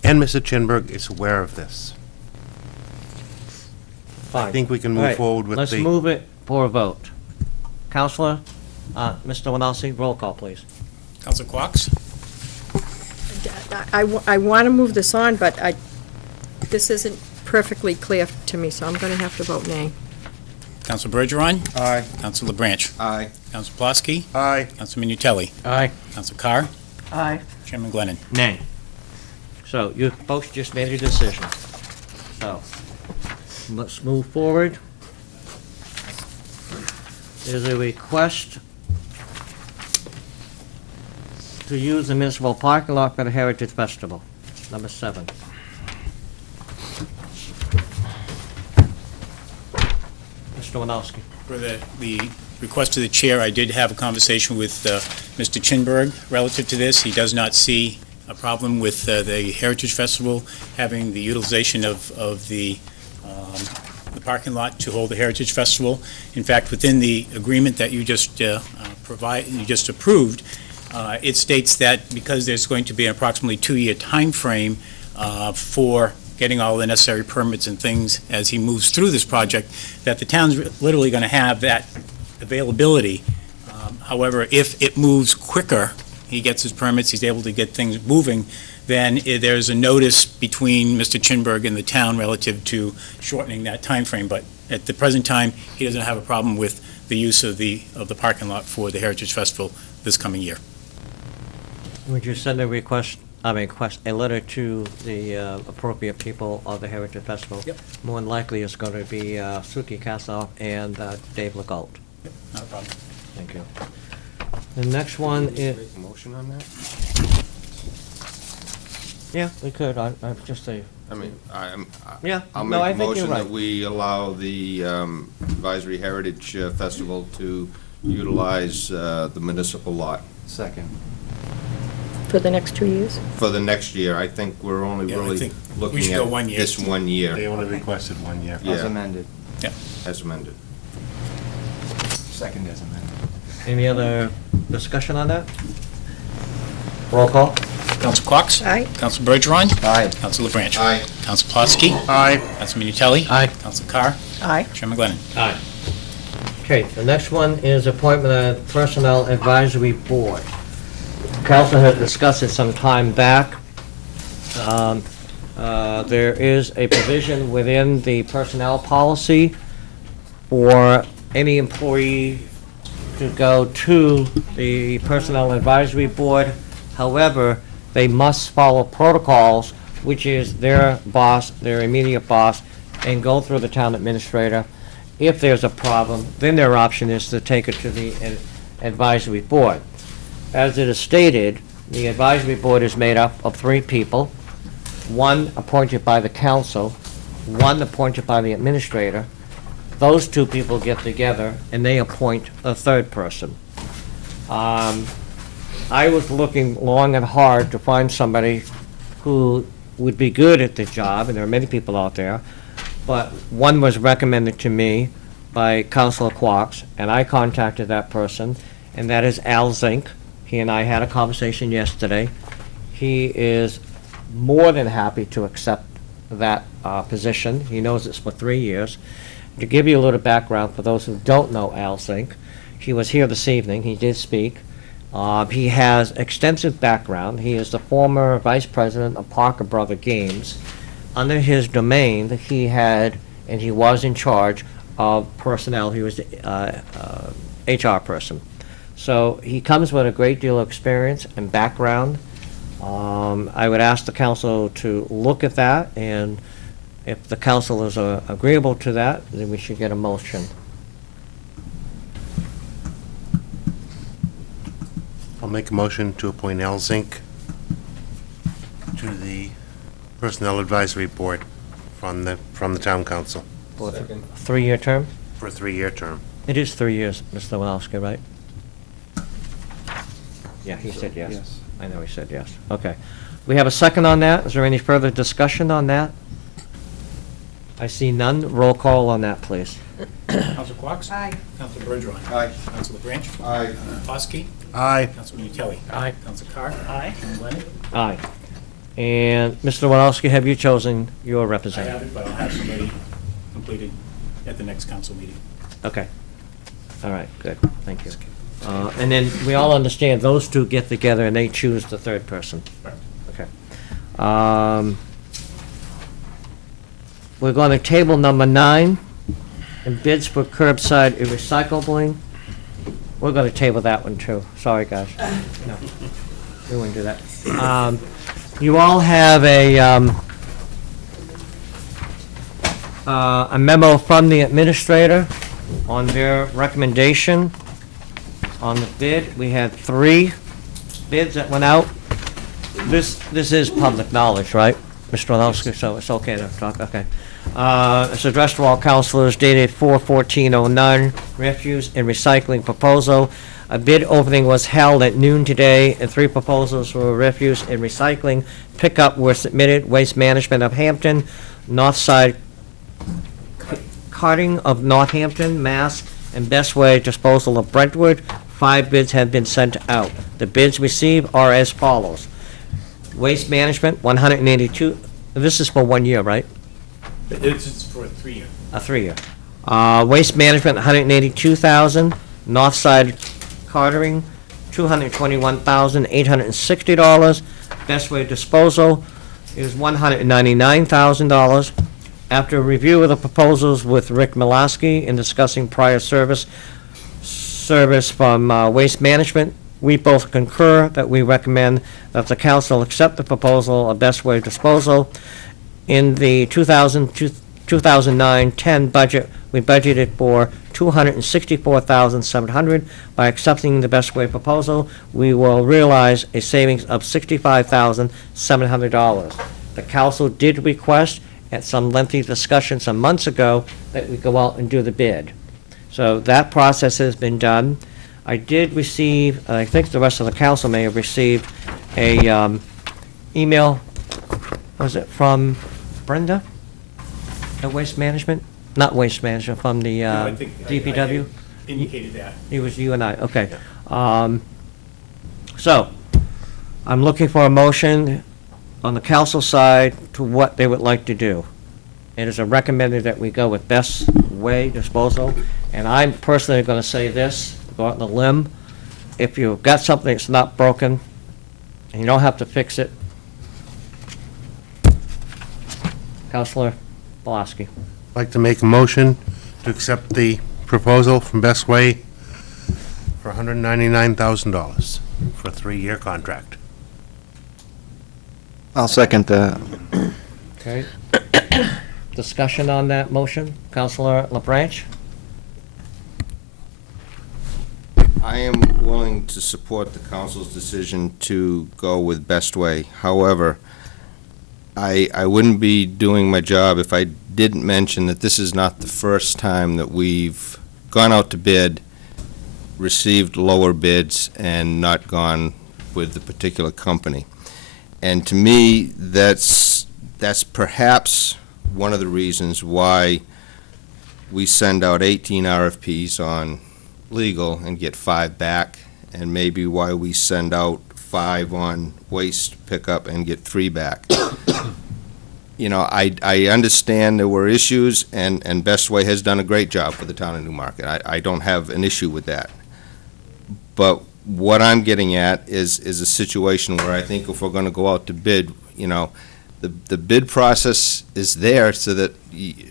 and Mr. Chinberg is aware of this. Fine. I think we can All move right, forward with let's the... move it for a vote. Counselor, Mr. Winalsi, roll call, please. Councilor Quox? I want to move this on, but this isn't perfectly clear to me, so I'm going to have to vote nay. Councilor Bergeron? Aye. Councilor LaBranche? Aye. Councilor Pulaski? Aye. Councilor Minutelli? Aye. Councilor Carr? Aye. Chairman Glennon? Nay. So you folks just made a decision. So, let's move forward. There's a request to use the municipal parking lot for the Heritage Festival, number 7. Mr. Winalski. For the request of the chair, I did have a conversation with Mr. Chinberg relative to this. He does not see a problem with the Heritage Festival having the utilization of the parking lot to hold the Heritage Festival. In fact, within the agreement that you just approved, it states that because there's going to be an approximately 2-year time frame for getting all the necessary permits and things as he moves through this project, that the town's literally going to have that availability. However, if it moves quicker, he gets his permits, he's able to get things moving, then there's a notice between Mr. Chinberg and the town relative to shortening that time frame. But at the present time, he doesn't have a problem with the use of the parking lot for the Heritage Festival this coming year. Would you send a a letter to the appropriate people of the Heritage Festival? Yep. More than likely, it's going to be Suki Kassoff and Dave Legault. Not a problem. Thank you. The next one is, Make a motion on that? yeah, we could, I just say, I mean, yeah, I'll no, I make a think you're motion that right. we allow the Advisory Heritage Festival to utilize the municipal lot Second. For the next 2 years? for the next year. I think we're only Yeah, I really think we looking should at go 1 year. this 1 year, They only requested 1 year. As Yeah. amended. as amended. Second as amended. Any other discussion on that? Roll call? Councilor Quox? Aye. Councilor Bergeron? Aye. Councilor LaBranche? Aye. Councilor Pulaski? Aye. Councilor Minutelli? Aye. Councilor Carr? Aye. Chairman Glennon? Aye. Okay, the next one is appointment of Personnel Advisory Board. Council had discussed it some time back. There is a provision within the personnel policy for any employee to go to the Personnel Advisory Board. However, they must follow protocols, which is their boss, their immediate boss, and go through the town administrator. If there's a problem, then their option is to take it to the advisory board. As it is stated, the advisory board is made up of 3 people, 1 appointed by the council, 1 appointed by the administrator. Those 2 people get together and they appoint a 3rd person. I was looking long and hard to find somebody who would be good at the job, and there are many people out there, but one was recommended to me by Councilor Quox, and I contacted that person, and that is Al Zink, He and I had a conversation yesterday. He is more than happy to accept that position. He knows it's for 3 years. To give you a little background for those who don't know Al Zink, he was here this evening. He did speak. He has extensive background. He is the former vice president of Parker Brother Games. Under his domain, he had, and he was in charge of personnel. He was the HR person. So he comes with a great deal of experience and background. I would ask the council to look at that, and if the council is agreeable to that, then we should get a motion. I'll make a motion to appoint Al Zink to the Personnel Advisory Board from the town council For a 3-year term? for a 3-year term. It is 3 years, Mr. Walowski, right? Yeah, he said yes. Yes. I know he said yes. Okay. We have a second on that. Is there any further discussion on that? I see none. Roll call on that, please. Counselor Quox? Aye. Counselor Bergeron? Aye. Counselor Branch? Aye. Foskey? Aye. Counselor Kelly? Aye. Counselor Carr? Aye. And Lennon? Aye. And Mr. Walowski, have you chosen your I representative? have it, but I'll have somebody completed at the next council meeting. Okay. All right, good. Thank you. And then we all understand those two get together and they choose the third person. Okay. We're going to table number 9, and bids for curbside recycling. We're going to table that one too. Sorry, guys. No, we wouldn't do that. You all have a memo from the administrator on their recommendation on the bid. We had 3 bids that went out. This is public knowledge, right, Mr. Walowski? So it's okay to talk, okay. It's addressed to all councilors, dated 4/14/09, refuse and recycling proposal. A bid opening was held at noon today, and 3 proposals for refuse and recycling pickup were submitted. Waste Management of Hampton, Northside Carting of Northampton, Mass., and Best Way Disposal of Brentwood. 5 bids have been sent out. The bids received are as follows. Waste Management, 182, this is for 1 year, right? It's for a 3-year. A 3-year. Waste Management, 182,000. Northside Cartering, $221,860. Best Way Disposal is $199,000. After a review of the proposals with Rick Milasky and discussing prior service from Waste Management, we both concur that we recommend that the council accept the proposal of Best Way Disposal. In the 2009-10 budget, we budgeted for $264,700. By accepting the Best Way proposal, we will realize a savings of $65,700. The council did request, at some lengthy discussion some months ago, that we go out and do the bid. So that process has been done. I did receive, and I think the rest of the council may have received, a email, was it from Brenda at Waste Management? Not Waste Management, from the I think I DPW? had indicated that. It was you and I, okay. So, I'm looking for a motion on the council side to what they would like to do. It is recommended that we go with Best Way Disposal, and I'm personally going to say this, go out on a limb, if you've got something that's not broken, and you don't have to fix it, Councilor Pulaski. I'd like to make a motion to accept the proposal from Best Way for $199,000 for a 3-year contract. I'll second that. Okay. Discussion on that motion? Councilor LaBranche? I am willing to support the council's decision to go with Best Way. However, I wouldn't be doing my job if I didn't mention that this is not the first time that we've gone out to bid, received lower bids, and not gone with the particular company. And to me, that's perhaps one of the reasons why we send out 18 RFPs on legal and get 5 back, and maybe why we send out 5 on waste pickup and get 3 back. You know, I understand there were issues, and Best Way has done a great job for the town of Newmarket. I don't have an issue with that. But what I'm getting at is a situation where I think if we're gonna go out to bid, you know, the bid process is there so that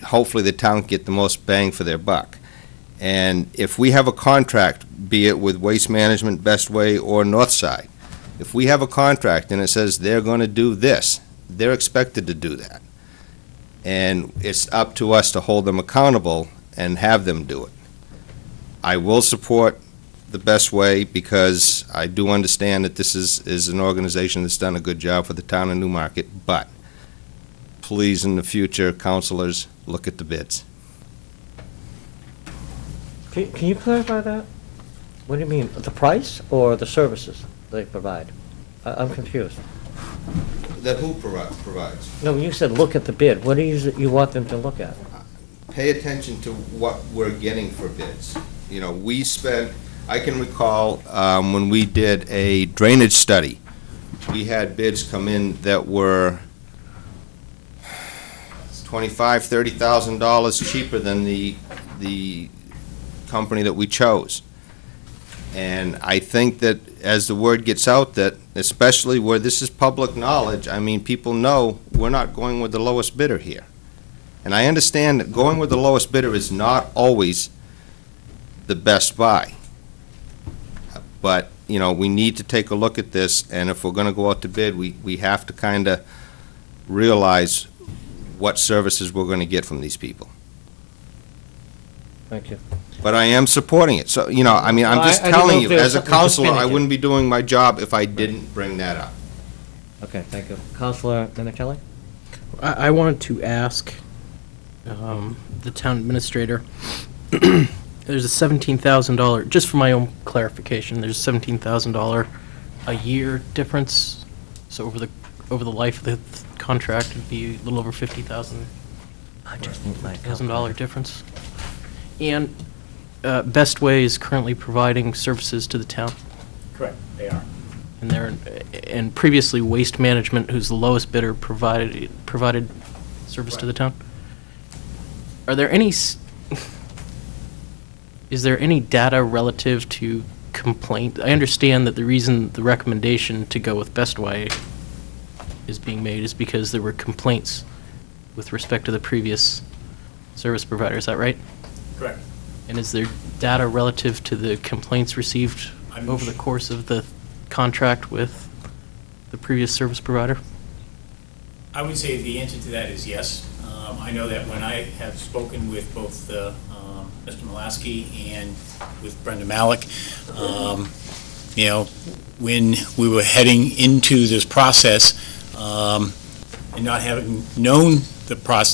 hopefully the town can get the most bang for their buck. And if we have a contract, be it with Waste Management, Best Way, or Northside, if we have a contract and it says they're gonna do this, they're expected to do that. And it's up to us to hold them accountable and have them do it. I will support the Best Way because I do understand that this is an organization that's done a good job for the town of Newmarket, but please, in the future, councilors, look at the bids. Can you clarify that? What do you mean, the price or the services they provide? I'm confused. That who provides? No, you said look at the bid. What is it you want them to look at? Pay attention to what we're getting for bids. You know, we spent, I can recall when we did a drainage study, we had bids come in that were $25,000, $30,000 cheaper than the company that we chose. And I think that as the word gets out that, especially where this is public knowledge, I mean, people know we're not going with the lowest bidder here. And I understand that going with the lowest bidder is not always the best buy. But, you know, we need to take a look at this, and if we're gonna go out to bid, we have to kinda realize what services we're gonna get from these people. Thank you. But I am supporting it, so, you know, I mean, I'm just I didn't know telling if you, there was as a something counselor, I definitive. wouldn't be doing my job if I didn't bring that up. Okay, thank you. Counselor Minatelli? I wanted to ask the town administrator, there's a $17,000, just for my own clarification, there's a $17,000 a year difference. So over the life of the contract, it'd be a little over $50,000 difference. And Best Way is currently providing services to the town. Correct, they are. And previously, Waste Management, who's the lowest bidder, provided service to the town. Are there any, is there any data relative to complaint? I understand that the reason the recommendation to go with Best Way is being made is because there were complaints with respect to the previous service provider, is that right? Correct. And is there data relative to the complaints received over the course of the contract with the previous service provider? I would say the answer to that is yes. I know that when I have spoken with both Mr. Malasky and with Brenda Malik, you know, when we were heading into this process, and not having known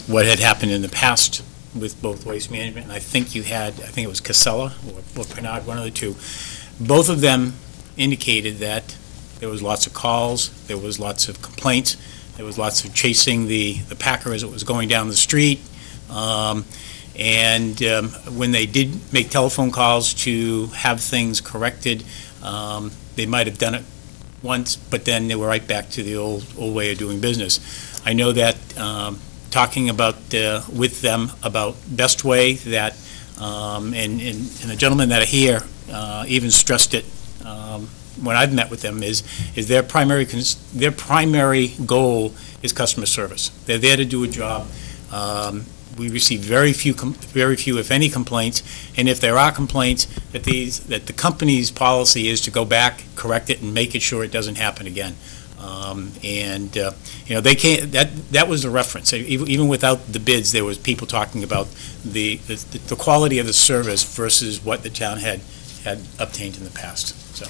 what had happened in the past with both Waste Management, and I think it was Casella or Pernod, one of the two, both of them indicated that there was lots of calls, there was lots of complaints, there was lots of chasing the packer as it was going down the street. When they did make telephone calls to have things corrected, they might have done it once, but then they were right back to the old way of doing business. I know that talking about with them about Best Way, that and the gentlemen that are here even stressed it when I've met with them, is their primary goal is customer service. They're there to do a job. We receive very few, if any, complaints, and if there are complaints, that the company's policy is to go back, correct it, and make it sure it doesn't happen again. You know, they can't. That was the reference. Even without the bids, there was people talking about the quality of the service versus what the town had obtained in the past. So.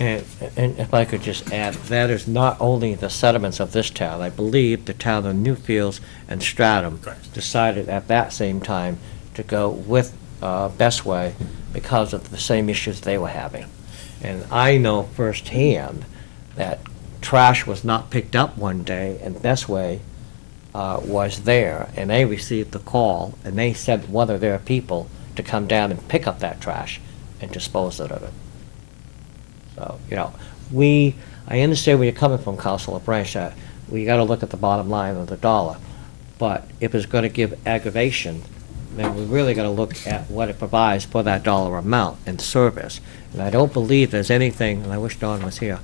And if I could just add, that is not only the sentiments of this town. I believe the town of Newfields and Stratham Correct. decided at that same time to go with Best Way because of the same issues they were having. And I know firsthand that trash was not picked up one day, and Best Way was there, and they received the call, and they sent one of their people to come down and pick up that trash and dispose of it. So, I understand where you're coming from, Councilor Branch, that we gotta look at the bottom line of the dollar. But if it's gonna give aggravation, then we really gotta look at what it provides for that dollar amount in service. And I don't believe there's anything, and I wish Don was here,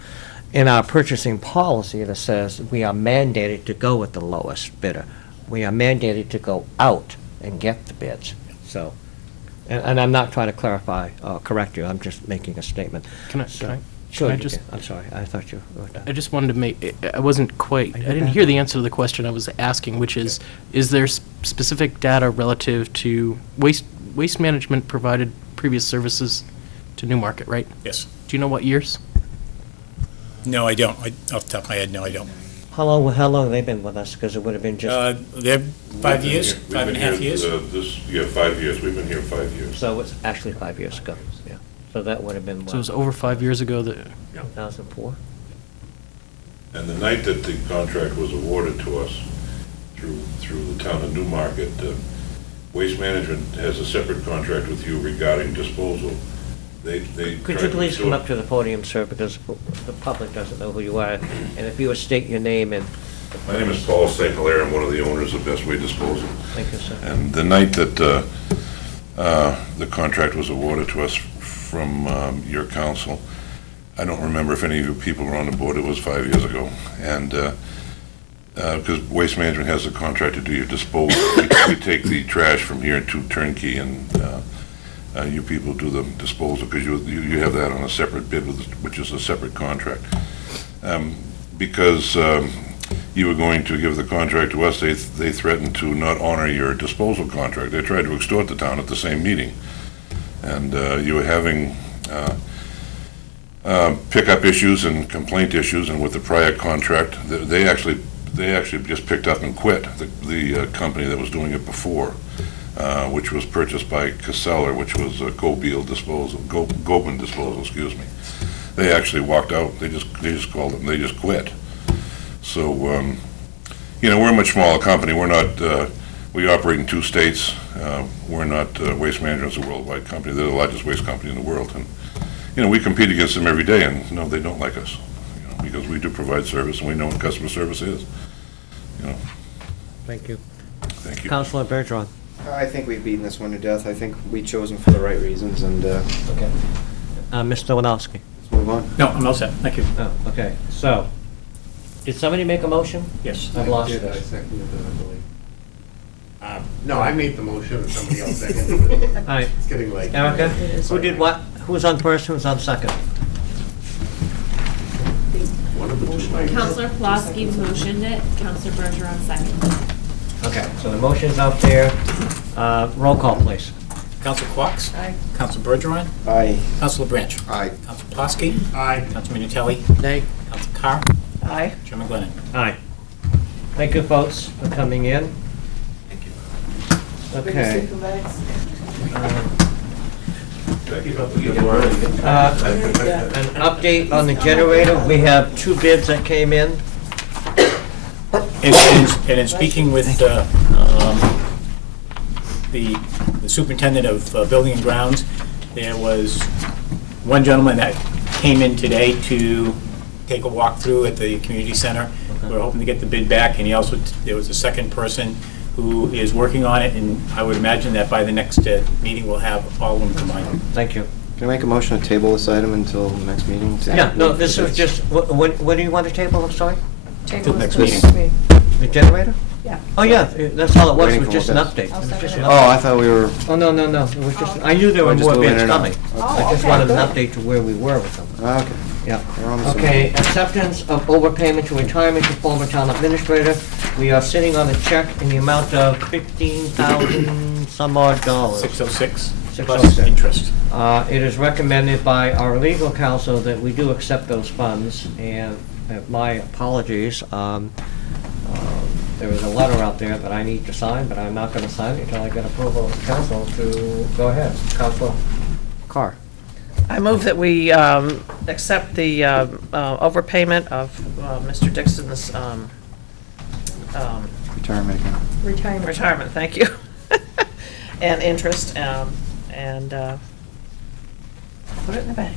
in our purchasing policy that says we are mandated to go with the lowest bidder. We are mandated to go out and get the bids. So, and I'm not trying to clarify, correct you, I'm just making a statement. Can I, Sure, I you just- can. I'm sorry, I thought you were done. I just wanted to make, I wasn't quite, I didn't hear the answer to the question I was asking, which is there specific data relative to waste management provided previous services to Newmarket, right? Yes. Do you know what years? No, I don't. Off the top of my head, no, I don't. How long have they been with us? Because it would have been just, They're 5 years, We've five been and a half here, years. 5 years. We've been here 5 years. so it's actually 5 years ago, yeah. So that would have been, So it was what, over 5 years ago that, 2004? And the night that the contract was awarded to us through the town of Newmarket, Waste Management has a separate contract with you regarding disposal. They Could tried you to please come restore- up to the podium, sir, because the public doesn't know who you are, and if you would state your name and... My name is Paul St. Hilaire. I'm one of the owners of Best Way Disposal. Thank you, sir. And the night that the contract was awarded to us from your council, I don't remember if any of you people were on the board. It was 5 years ago. And because Waste Management has a contract to do your disposal, we take the trash from here to Turnkey, and you people do the disposal, because you have that on a separate bid, which is a separate contract. Because you were going to give the contract to us, they threatened to not honor your disposal contract. They tried to extort the town at the same meeting. And you were having pickup issues and complaint issues, and with the prior contract, they actually just picked up and quit, the company that was doing it before, which was purchased by Casella, which was Gobin Disposal, excuse me. They actually walked out. They just called it, and they just quit. So, we're a much smaller company. We're not, we operate in 2 states. We're not, Waste Management's a worldwide company. They're the largest waste company in the world. And, we compete against them every day, and no, they don't like us, because we do provide service, and we know what customer service is. Thank you. Thank you. Councilor Bergeron. I think we've beaten this one to death. I think we chose them for the right reasons, and Okay. Mr. Winowski. let's move on. No, I'm all set. Thank you. Oh, okay, so, did somebody make a motion? Yes. I've lost it. seconded it, I believe. No, I made the motion and somebody else seconded it. All right, It's getting late. Erica, who did what? Who was on first, who was on second? One of the two might. Counselor Pulaski motioned it, Counselor Bergeron seconded. Okay, so the motion's out there. Roll call, please. Counselor Quox? Aye. Counselor Bergeron? Aye. Counselor Branch? Aye. Counselor Pulaski? Aye. Counselor Minutелli? nay? Counselor Carr? Aye. Chairman Glennon? Aye. Thank you, folks, for coming in. Thank you. Okay. Thank you. An update on the generator. We have 2 bids that came in. And in speaking with the superintendent of Building and Grounds, there was one gentleman that came in today to take a walk through at the community center. We're hoping to get the bid back, and there was a second person who is working on it, and I would imagine that by the next meeting, we'll have all of them combined. Thank you. Can I make a motion to table this item until the next meeting? Yeah, no, this is just, what do you want to table, I'm sorry? Till next This- meeting. The generator? Yeah. Oh, yeah, that's all it was, it Waiting was for just an more update. I'll It was just second an it. Oh, update. I thought we were, Oh, no, it was just, I knew there were We're just more moving bids it on. coming. Oh, I just okay, wanted an good. update to where we were with them. okay. Yeah. We're on the same. Okay, acceptance of overpayment to retirement to former town administrator. We are sitting on a check in the amount of $15,000 some odd dollars. 606 plus 606. interest. It is recommended by our legal counsel that we do accept those funds, and my apologies. There is a letter out there that I need to sign, but I'm not going to sign it until I get approval of council to go ahead. Council Carr. I move that we accept the overpayment of Mr. Dixon's Retirement account. retirement, thank you, and interest, and put it in the bank.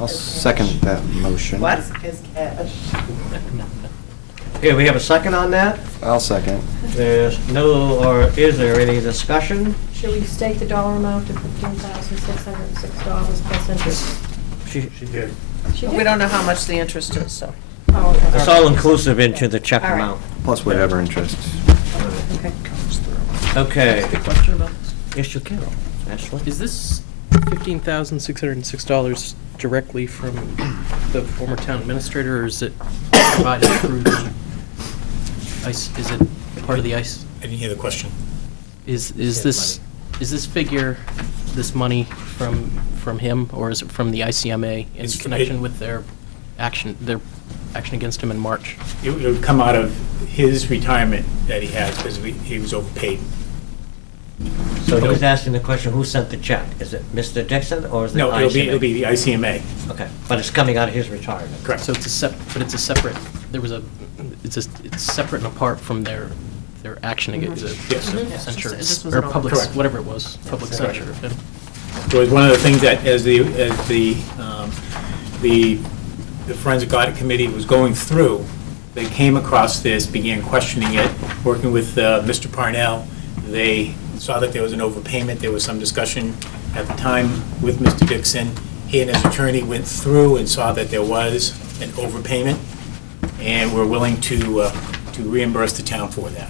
I'll second that motion. What? Okay, we have a second on that? I'll second. There's no, or is there any discussion? Should we state the dollar amount to $15,606 plus interest? She did. She We did? don't know how much the interest is, so. Oh, okay. It's all inclusive into the check All right. amount. Plus whatever interest. Okay. Okay. Question about this? Yes, you can, Ashley. Is this $15,606 directly from the former town administrator, or is it provided through the ICE? Is it part of the ICE? I didn't hear the question. Is this figure, this money from him, or is it from the ICMA in It's connection with their action against him in March? It would come out of his retirement that he has, because he was overpaid. So who's asking the question, who sent the check? Is it Mr. Dixon, or is it No, ICMA? it'll be the ICMA. Okay, but it's coming out of his retirement. Correct. So it's a separate, it's separate and apart from their action against Yes. censure, This was or an public, Correct. whatever it was, public censure of him. So it's one of the things that as the Forensic Audit Committee was going through, they came across this, began questioning it, working with Mr. Parnell. They saw that there was an overpayment. There was some discussion at the time with Mr. Dixon. He and his attorney went through and saw that there was an overpayment, and were willing to reimburse the town for that.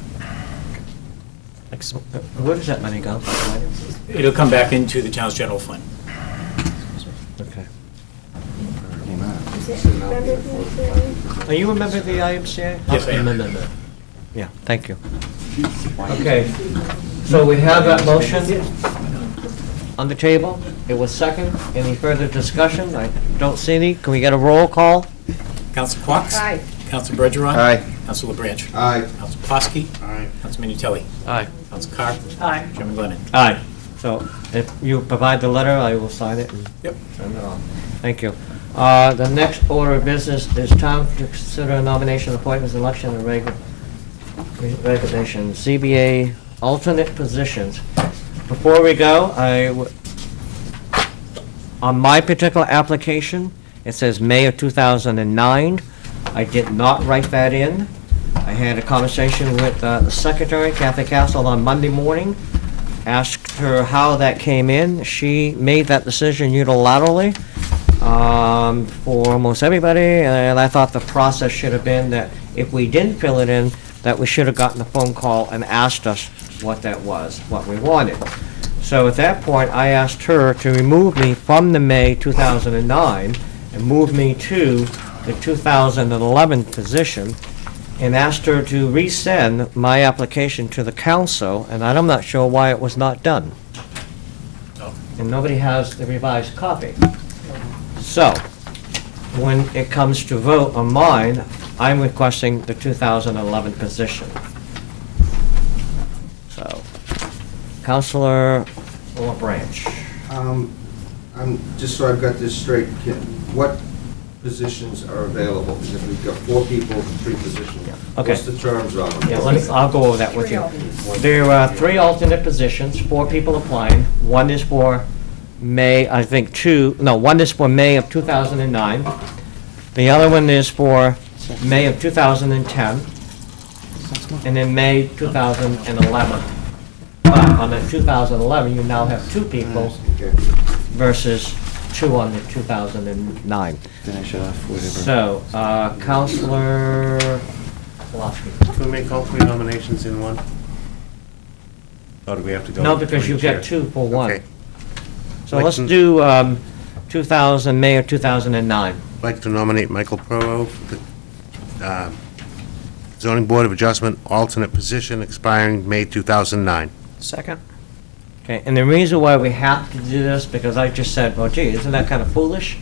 Where does that money go? It'll come back into the town's general fund. Okay. Is it member of the- Are you a member of the IMCA? Yes, I am. No. Yeah, thank you. Okay, so we have that motion on the table. It was second. Any further discussion? I don't see any. Can we get a roll call? Counsel Quox? Aye. Counsel Bergeron? Aye. Counsel LeBranch? Aye. Counsel Plosky? Aye. Counsel Minutелli? Aye. Counsel Carr? Aye. Chairman Glennon? Aye. So if you provide the letter, I will sign it and Yep. send it on. Thank you. The next order of business is time to consider nomination, appointments, election, and resignation, ZBA alternate positions. Before we go, on my particular application, it says May of 2009. I did not write that in. I had a conversation with the secretary, Kathy Castle, on Monday morning, asked her how that came in. She made that decision unilaterally for almost everybody, and I thought the process should have been that if we didn't fill it in, that we should have gotten a phone call and asked us what that was, what we wanted. So at that point, I asked her to remove me from the May 2009 and move me to the 2011 position, and asked her to resend my application to the council, and I'm not sure why it was not done. And nobody has the revised copy. So, when it comes to vote on mine, I'm requesting the 2011 position. So, Councilor LaBranch. Just so I've got this straight, what positions are available? Because we've got 4 people, 3 positions. Okay. What's the terms on them? Yeah, I'll go over that with you. There are 3 alternate positions, 4 people applying. One is for May, I think one is for May of 2009. The other one is for May of 2010, and then May 2011. But on the 2011, you now have 2 people Okay. versus 2 on the 2009. Finish it off, whatever. So, Counselor Pulaski. Can we make all 3 nominations in one? Or do we have to go? No, for because each you've chair? got 2 for 1. Okay. So let's do 2000, May of 2009. I'd like to nominate Michael Provo for the Zoning Board of Adjustment alternate position expiring May 2009. Second? Okay, and the reason why we have to do this, because I just said, well, gee, isn't that kind of foolish?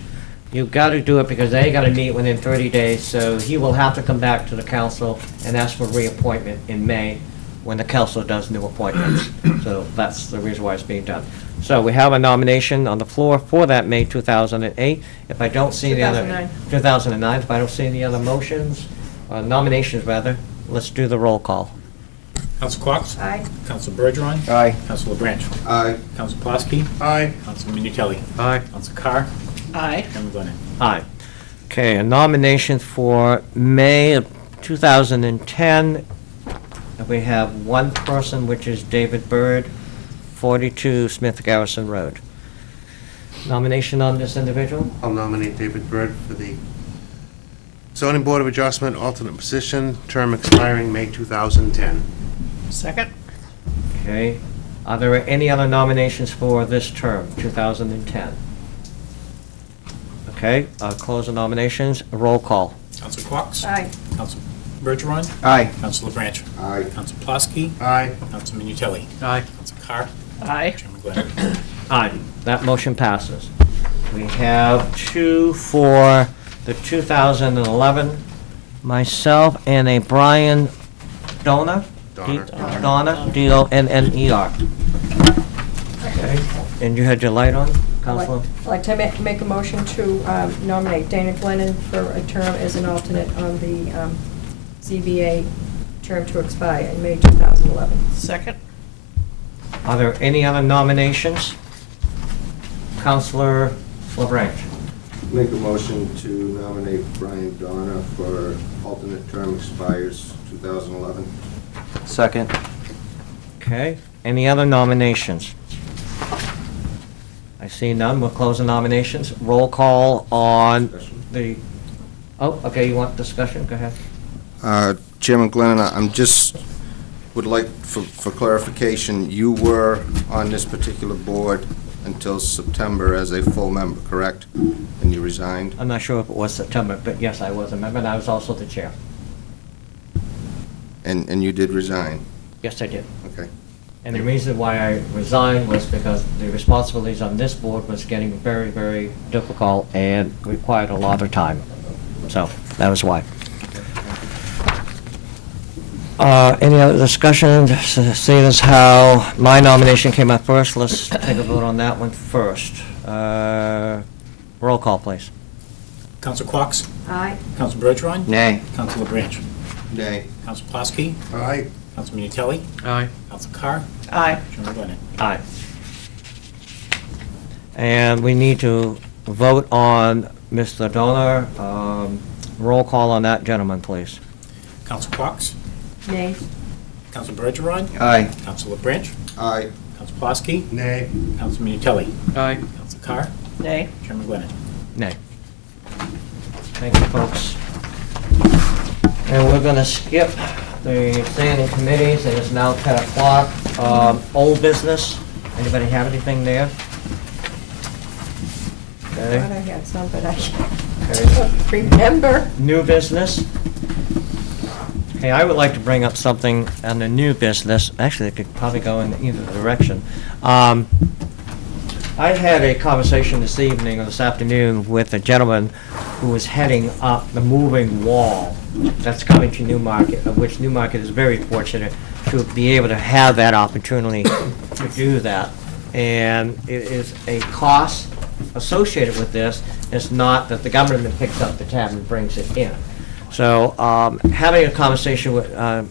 You've got to do it because they got to meet within 30 days, so he will have to come back to the council and ask for reappointment in May when the council does new appointments. So that's the reason why it's being done. So we have a nomination on the floor for that May 2008. If I don't see the other... 2009. 2009. If I don't see any other motions, nominations rather, let's do the roll call. Counsel Quox? Aye. Counsel Bergeron? Aye. Counsel LeBranch? Aye. Counsel Plosky? Aye. Counsel Minutelli? Aye. Counsel Carr? Aye. Chairman Glennon. Aye. Okay, a nomination for May of 2010. We have one person, which is David Bird, 42 Smith Garrison Road. Nomination on this individual? I'll nominate David Bird for the Zoning Board of Adjustment alternate position, term expiring May 2010. Second? Okay. Are there any other nominations for this term, 2010? Okay, I'll close the nominations. Roll call. Council Quox. Aye. Council Bergeron. Aye. Council LeBranch. Aye. Council Pulaski. Aye. Council Minutелli. Aye. Council Carr. Aye. Chairman Glennon. Aye. That motion passes. We have two for the 2011, myself and a Brian Donner. Donner. Donner, D-O-N-N-E-R. Okay, and you had your light on, Counselor? I'd like to make a motion to nominate Dana Glennon for a term as an alternate on the ZBA, term to expire in May 2011. Second? Are there any other nominations? Counselor LeBranch. Make a motion to nominate Brian Donner for alternate term expires 2011. Second. Okay, any other nominations? I see none, we'll close the nominations. Roll call on the, oh, okay, you want discussion? Go ahead. Chairman Glennon, I'm just, would like for clarification, you were on this particular board until September as a full member, correct? And you resigned? I'm not sure if it was September, but yes, I was a member, and I was also the chair. And you did resign? Yes, I did. Okay. And the reason why I resigned was because the responsibilities on this board was getting very, very difficult and required a lot of time. So, that was why. Any other discussion? Seeing as how my nomination came up first, let's take a vote on that one first. Roll call, please. Council Quox. Aye. Council Bergeron. Nay. Council LeBranch. Nay. Council Pulaski. Aye. Council Minutелli. Aye. Council Carr. Aye. Chairman Glennon. Aye. And we need to vote on Mr. Donor. Roll call on that gentleman, please. Council Quox. Nay. Council Bergeron. Aye. Council LeBranch. Aye. Council Pulaski. Nay. Council Minutелli. Aye. Council Carr. Nay. Chairman Glennon. Nay. Thank you, folks. And we're going to skip the standing committees. It is now 10 o'clock. Old business. Anybody have anything there? I thought I Okay. had some, but I Okay. don't remember. New business. Okay, I would like to bring up something on the new business. Actually, it could probably go in either direction. I had a conversation this evening or this afternoon with a gentleman who was heading up the moving wall that's coming to Newmarket, of which Newmarket is very fortunate to be able to have that opportunity to do that. And it is a cost associated with this. It's not that the government picks up the tab and brings it in. So, having a conversation with, and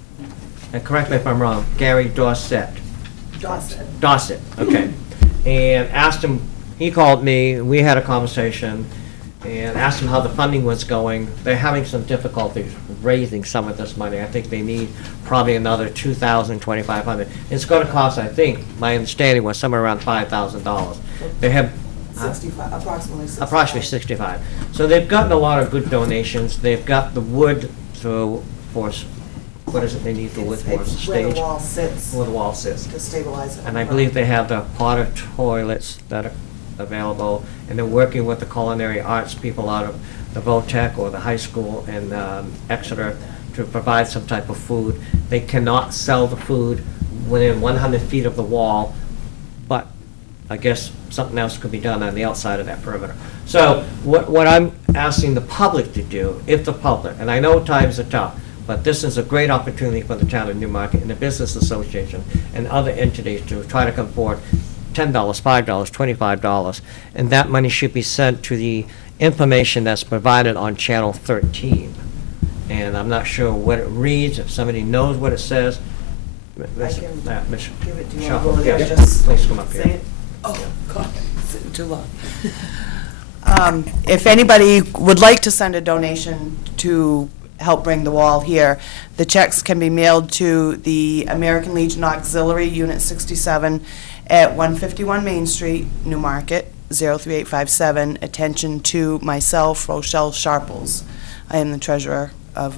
correct me if I'm wrong, Gary Dossett. Dossett, okay. And asked him, he called me, we had a conversation, and asked him how the funding was going. They're having some difficulties raising some of this money. I think they need probably another $2,000, $2,500. It's gonna cost, I think, my understanding was somewhere around $5,000. They have 65, approximately 65. approximately 65. So they've gotten a lot of good donations. They've got the wood to, for, what is it they need the wood for? It's Stage? where the wall sits. Where the wall sits. To stabilize it. And I believe they have the Potter toilets that are available, and they're working with the culinary arts people out of the VOTEC or the high school in Exeter to provide some type of food. They cannot sell the food within 100 feet of the wall, but I guess something else could be done on the outside of that perimeter. So what I'm asking the public to do, if the public, and I know times are tough, but this is a great opportunity for the town of Newmarket and the Business Association and other entities to try to come forward, $10, $5, $25, and that money should be sent to the information that's provided on Channel 13. And I'm not sure what it reads, if somebody knows what it says. I can give it to you. Sure. I'll go there, Yeah, just please come up here. say it. Oh, God, it's too long. If anybody would like to send a donation to help bring the wall here, the checks can be mailed to the American Legion Auxiliary, Unit 67, at 151 Main Street, Newmarket, 03857. Attention to myself, Rochelle Sharples. I am the treasurer of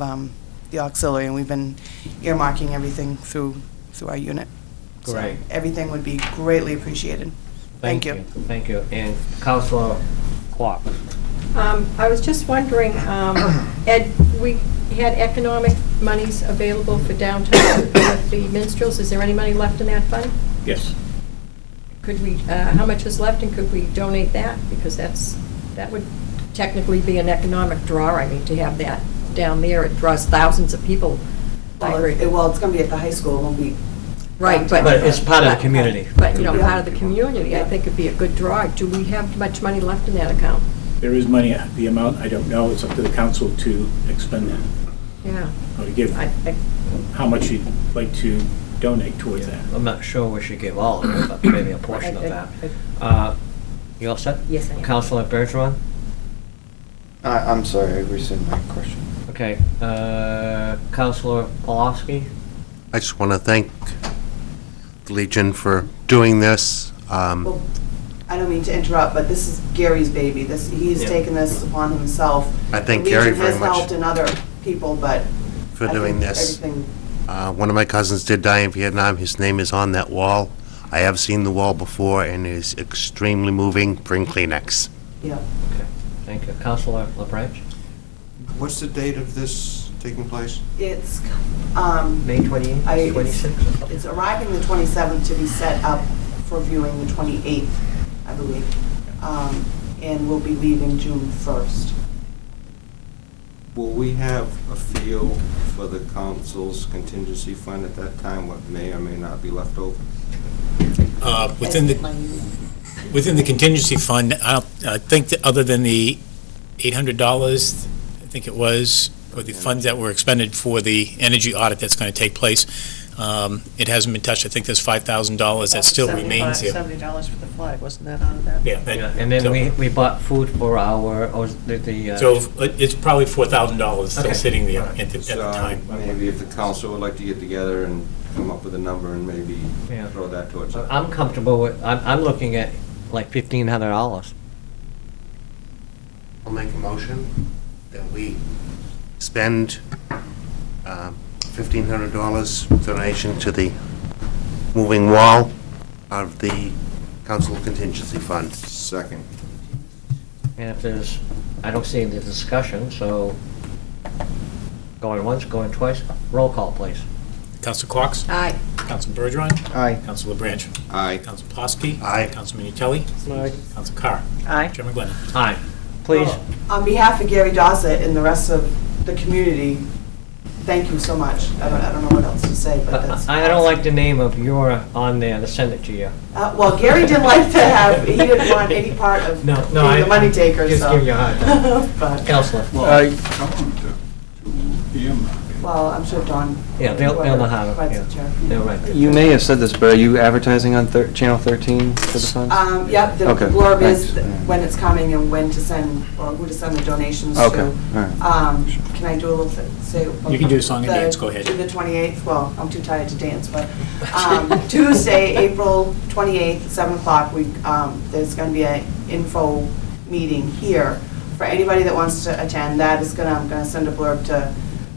the auxiliary, and we've been earmarking everything through our unit. So Great. everything would be greatly appreciated. Thank you. Thank you. And Councilor Clark. I was just wondering, Ed, we had economic monies available for downtown with the minstrels. Is there any money left in that fund? Yes. Could we, how much is left, and could we donate that? Because that would technically be an economic draw, I mean, to have that down there. It draws thousands of people. Well, it's going to be at the high school, it won't be. Right, But it's part of the community. But, you know, part of the community, I think it'd be a good draw. Do we have much money left in that account? There is money, the amount, I don't know, it's up to the council to expend that, Yeah. or to give, how much you'd like to donate towards that. I'm not sure we should give all of it, but maybe a portion of that. You all set? Yes, I am. Councilor Bergeron? I'm sorry, I rescind my question. Okay. Councilor Pulaski? I just want to thank the Legion for doing this. Well, I don't mean to interrupt, but this is Gary's baby. He's Yeah. taken this upon himself. I thank The Gary Legion very has much helped in other people, but for I doing think this. everything. One of my cousins did die in Vietnam. His name is on that wall. I have seen the wall before, and it is extremely moving. Bring Kleenex. Yeah. Okay. Thank you. Councilor LaBranche? What's the date of this taking place? It's, May 28th, 26th? it's arriving the 27th to be set up for viewing the 28th, I believe. And we'll be leaving June 1st. Will we have a feel for the council's contingency fund at that time, what may or may not be left over? Within the contingency fund, I think that other than the $800, I think it was, or the funds that were expended for the energy audit that's going to take place, it hasn't been touched. I think there's $5,000 that still remains here. $70 for the flag, wasn't that out of that? Yeah. Yeah, and then we bought food for our, So it's probably $4,000 still Okay. sitting there at the So time. maybe if the council would like to get together and come up with a number and maybe Yeah. throw that towards it. I'm comfortable with, I'm looking at like $1,500. I'll make a motion that we spend $1,500 donation to the moving wall of the council contingency fund. Second. And if there's, I don't see any discussion, so going once, going twice, roll call, please. Council Cox? Aye. Council Bergeron? Aye. Council LaBranche? Aye. Council Pulaski? Aye. Council Minutelli? Aye. Council Carr? Aye. Chairman Glennon? Aye. Please. On behalf of Gary Dossett and the rest of the community, thank you so much. I don't know what else to say, but that's. I don't like the name of your on there to send it to you. Well, Gary didn't like to have, he didn't want any part of No, being the money taker, just so. give you a hard time. But, Counselor? well, I'm sure Don. Yeah, they'll know how to, Provides yeah. the chair. They're right. You may have said this, but are you advertising on Channel 13 for the funds? Yep, the Okay, blurb is thanks. when it's coming and when to send, or who to send the donations to. Okay, all right. Can I do a little bit, say? You can do a song and dance, go ahead. The 28th, well, I'm too tired to dance, but Tuesday, April 28th, 7 o'clock, there's going to be an info meeting here for anybody that wants to attend. That is I'm going to send a blurb to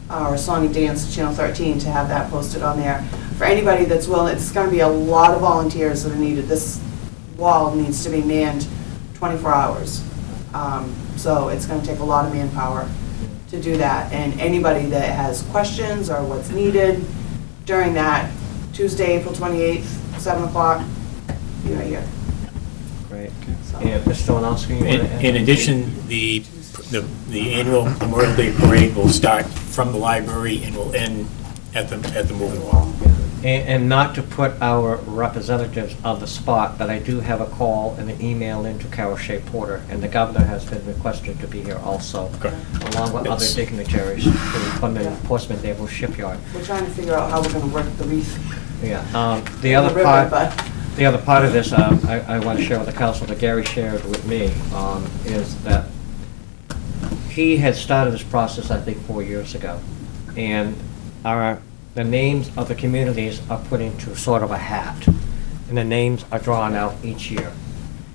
our Song and Dance to Channel 13 to have that posted on there. For anybody that's willing, it's going to be a lot of volunteers that are needed. This wall needs to be manned 24 hours. So it's going to take a lot of manpower to do that. And anybody that has questions or what's needed during that Tuesday, April 28th, 7 o'clock, be right here. Great. So. And Mr. Donowski, you want to add? In addition, the annual Memorial Day Parade will start from the library and will end at the moving wall. And not to put our representatives on the spot, but I do have a call and an email into Carol Shea Porter, and the governor has been requested to be here also, Okay. along with other Yes. dignitaries from the Portsmouth Naval Shipyard. We're trying to figure out how we're going to work the wreath. Yeah, the in other river, part, but The other part of this, I want to share with the council that Gary shared with me, is that he had started this process, I think, 4 years ago. And the names of the communities are put into sort of a hat. And the names are drawn out each year.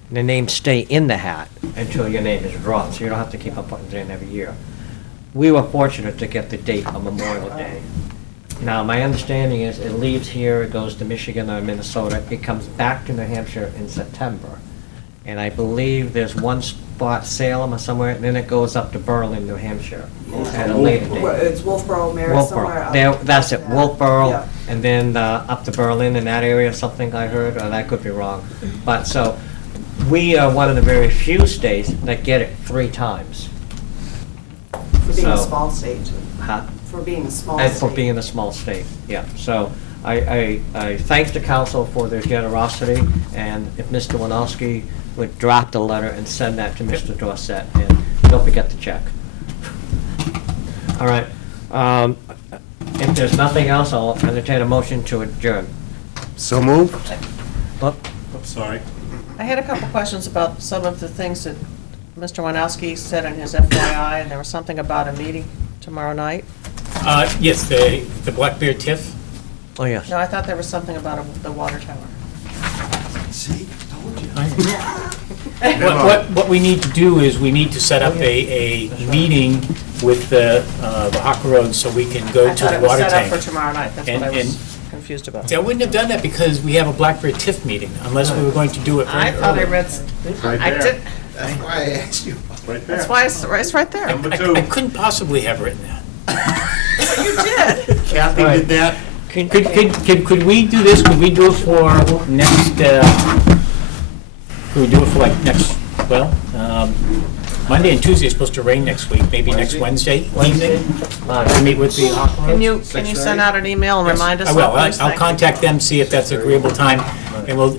And the names stay in the hat until your name is drawn, so you don't have to keep on putting it in every year. We were fortunate to get the date of Memorial Day. Now, my understanding is it leaves here, it goes to Michigan or Minnesota, it comes back to New Hampshire in September. And I believe there's one spot, Salem or somewhere, and then it goes up to Berlin, New Hampshire at a later date. It's Wolfboro, Marist, somewhere up. There, that's it, Yeah. Wolfboro, and then up to Berlin in that area, something I heard, or that could be wrong. But so, we are one of the very few states that get it 3 times. For being a So- small state. Huh? For being a small state. And for being a small state, yeah. So I thank the council for their generosity, and if Mr. Winowski would drop the letter and send that to Mr. Dorset, and don't forget to check. All right. If there's nothing else, I'll entertain a motion to adjourn. So moved? Oh, I'm sorry. I had a couple questions about some of the things that Mr. Winowski said in his FYI, and there was something about a meeting tomorrow night. Yes, the Black Bear TIF. Oh, yes. No, I thought there was something about the water tower. See, told you. What we need to do is we need to set up a meeting with the Hawker Road so we can go I to thought the it was water set up tank. for tomorrow night, that's what I And- was confused about. I wouldn't have done that because we have a Black Bear TIF meeting, unless we were going to do it very I thought I early. read, Right I there. did, That's why I asked you. Right there. that's why it's right there. Number 2. I couldn't possibly have written that. You did. Kathy did that. Could we do this? Could we do it for next, could we do it for like next, well, Monday and Tuesday is supposed to rain next week, maybe next Wednesday evening? To meet with the Hawker Road? Can you send out an email and remind us I of will. those? I'll Thank you. contact them, see if that's an agreeable time, and we'll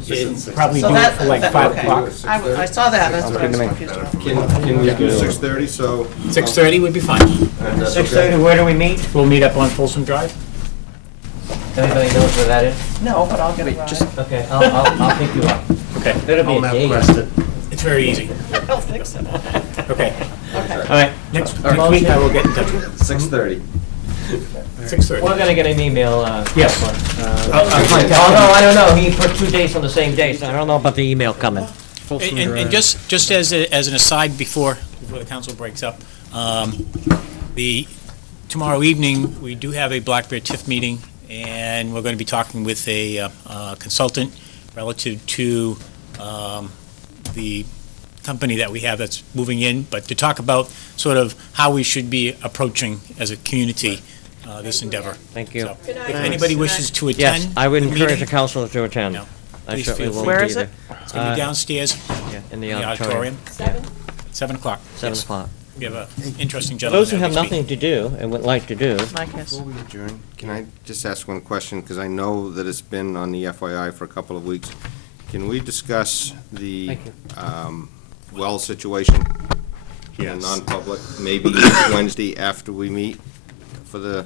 probably do So it for like 5 okay. o'clock. I saw that, that's what I was confused about. Can we do 6:30, so? 6:30 would be fine. 6:30, where do we meet? We'll meet up on Folsom Drive. Anybody knows where that is? No, but I'll get a ride. Okay, I'll pick you up. Okay. It'll be I'll a have day. Preston. It's very easy. I don't think so. Okay. Okay. All right, Next week I will get in touch with you. 6:30. 6:30. we're gonna get an email, Yes. Although, I don't know, he put 2 dates on the same day, so I don't know about the email coming. And just as an aside before the council breaks up, tomorrow evening, we do have a Black Bear TIF meeting, and we're going to be talking with a consultant relative to the company that we have that's moving in, but to talk about sort of how we should be approaching as a community this endeavor. Thank you. So, if anybody wishes to Yes, attend I would the encourage the meeting, council to attend. No. I Please certainly feel will free. be Where is there. it's going to be downstairs Yeah, in in the the auditorium. auditorium, 7? 7 o'clock. 7 Yes. o'clock. We have an interesting For gentleman. those who that have will be nothing to do and would like to do, Mike has. Before we adjourn, can I just ask one question, because I know that it's been on the FYI for a couple of weeks. Can we discuss the Thank you. well situation in a Yes. non-public, maybe next Wednesday after we meet for the,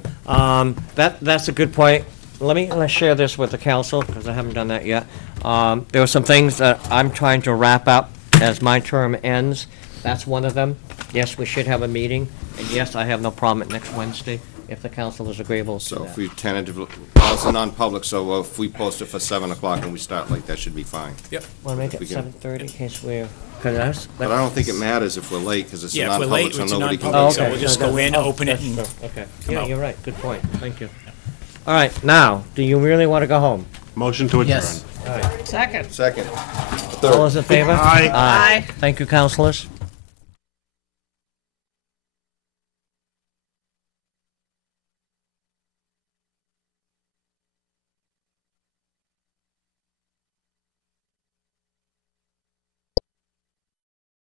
that's a good point. Let's share this with the council, because I haven't done that yet. There are some things that I'm trying to wrap up as my term ends. That's one of them. Yes, we should have a meeting, and yes, I have no problem at next Wednesday, if the council is agreeable to so if that. we tentatively, well, it's a non-public, so if we post it for 7 o'clock and we start late, that should be fine. Want to make we it can- 7:30 in case we're, because But I don't think it matters if we're late, because it's a Yeah, if we're non-public, late, so it's a nobody can. non-public, so okay. we'll just So go in, that- open it, and that's true. Okay, come yeah, out. you're right, good point, thank you. All right, now, do you really want to go home? Motion to adjourn. Yes. Second. Second. All those in favor? Aye. Aye. Thank you, councilors.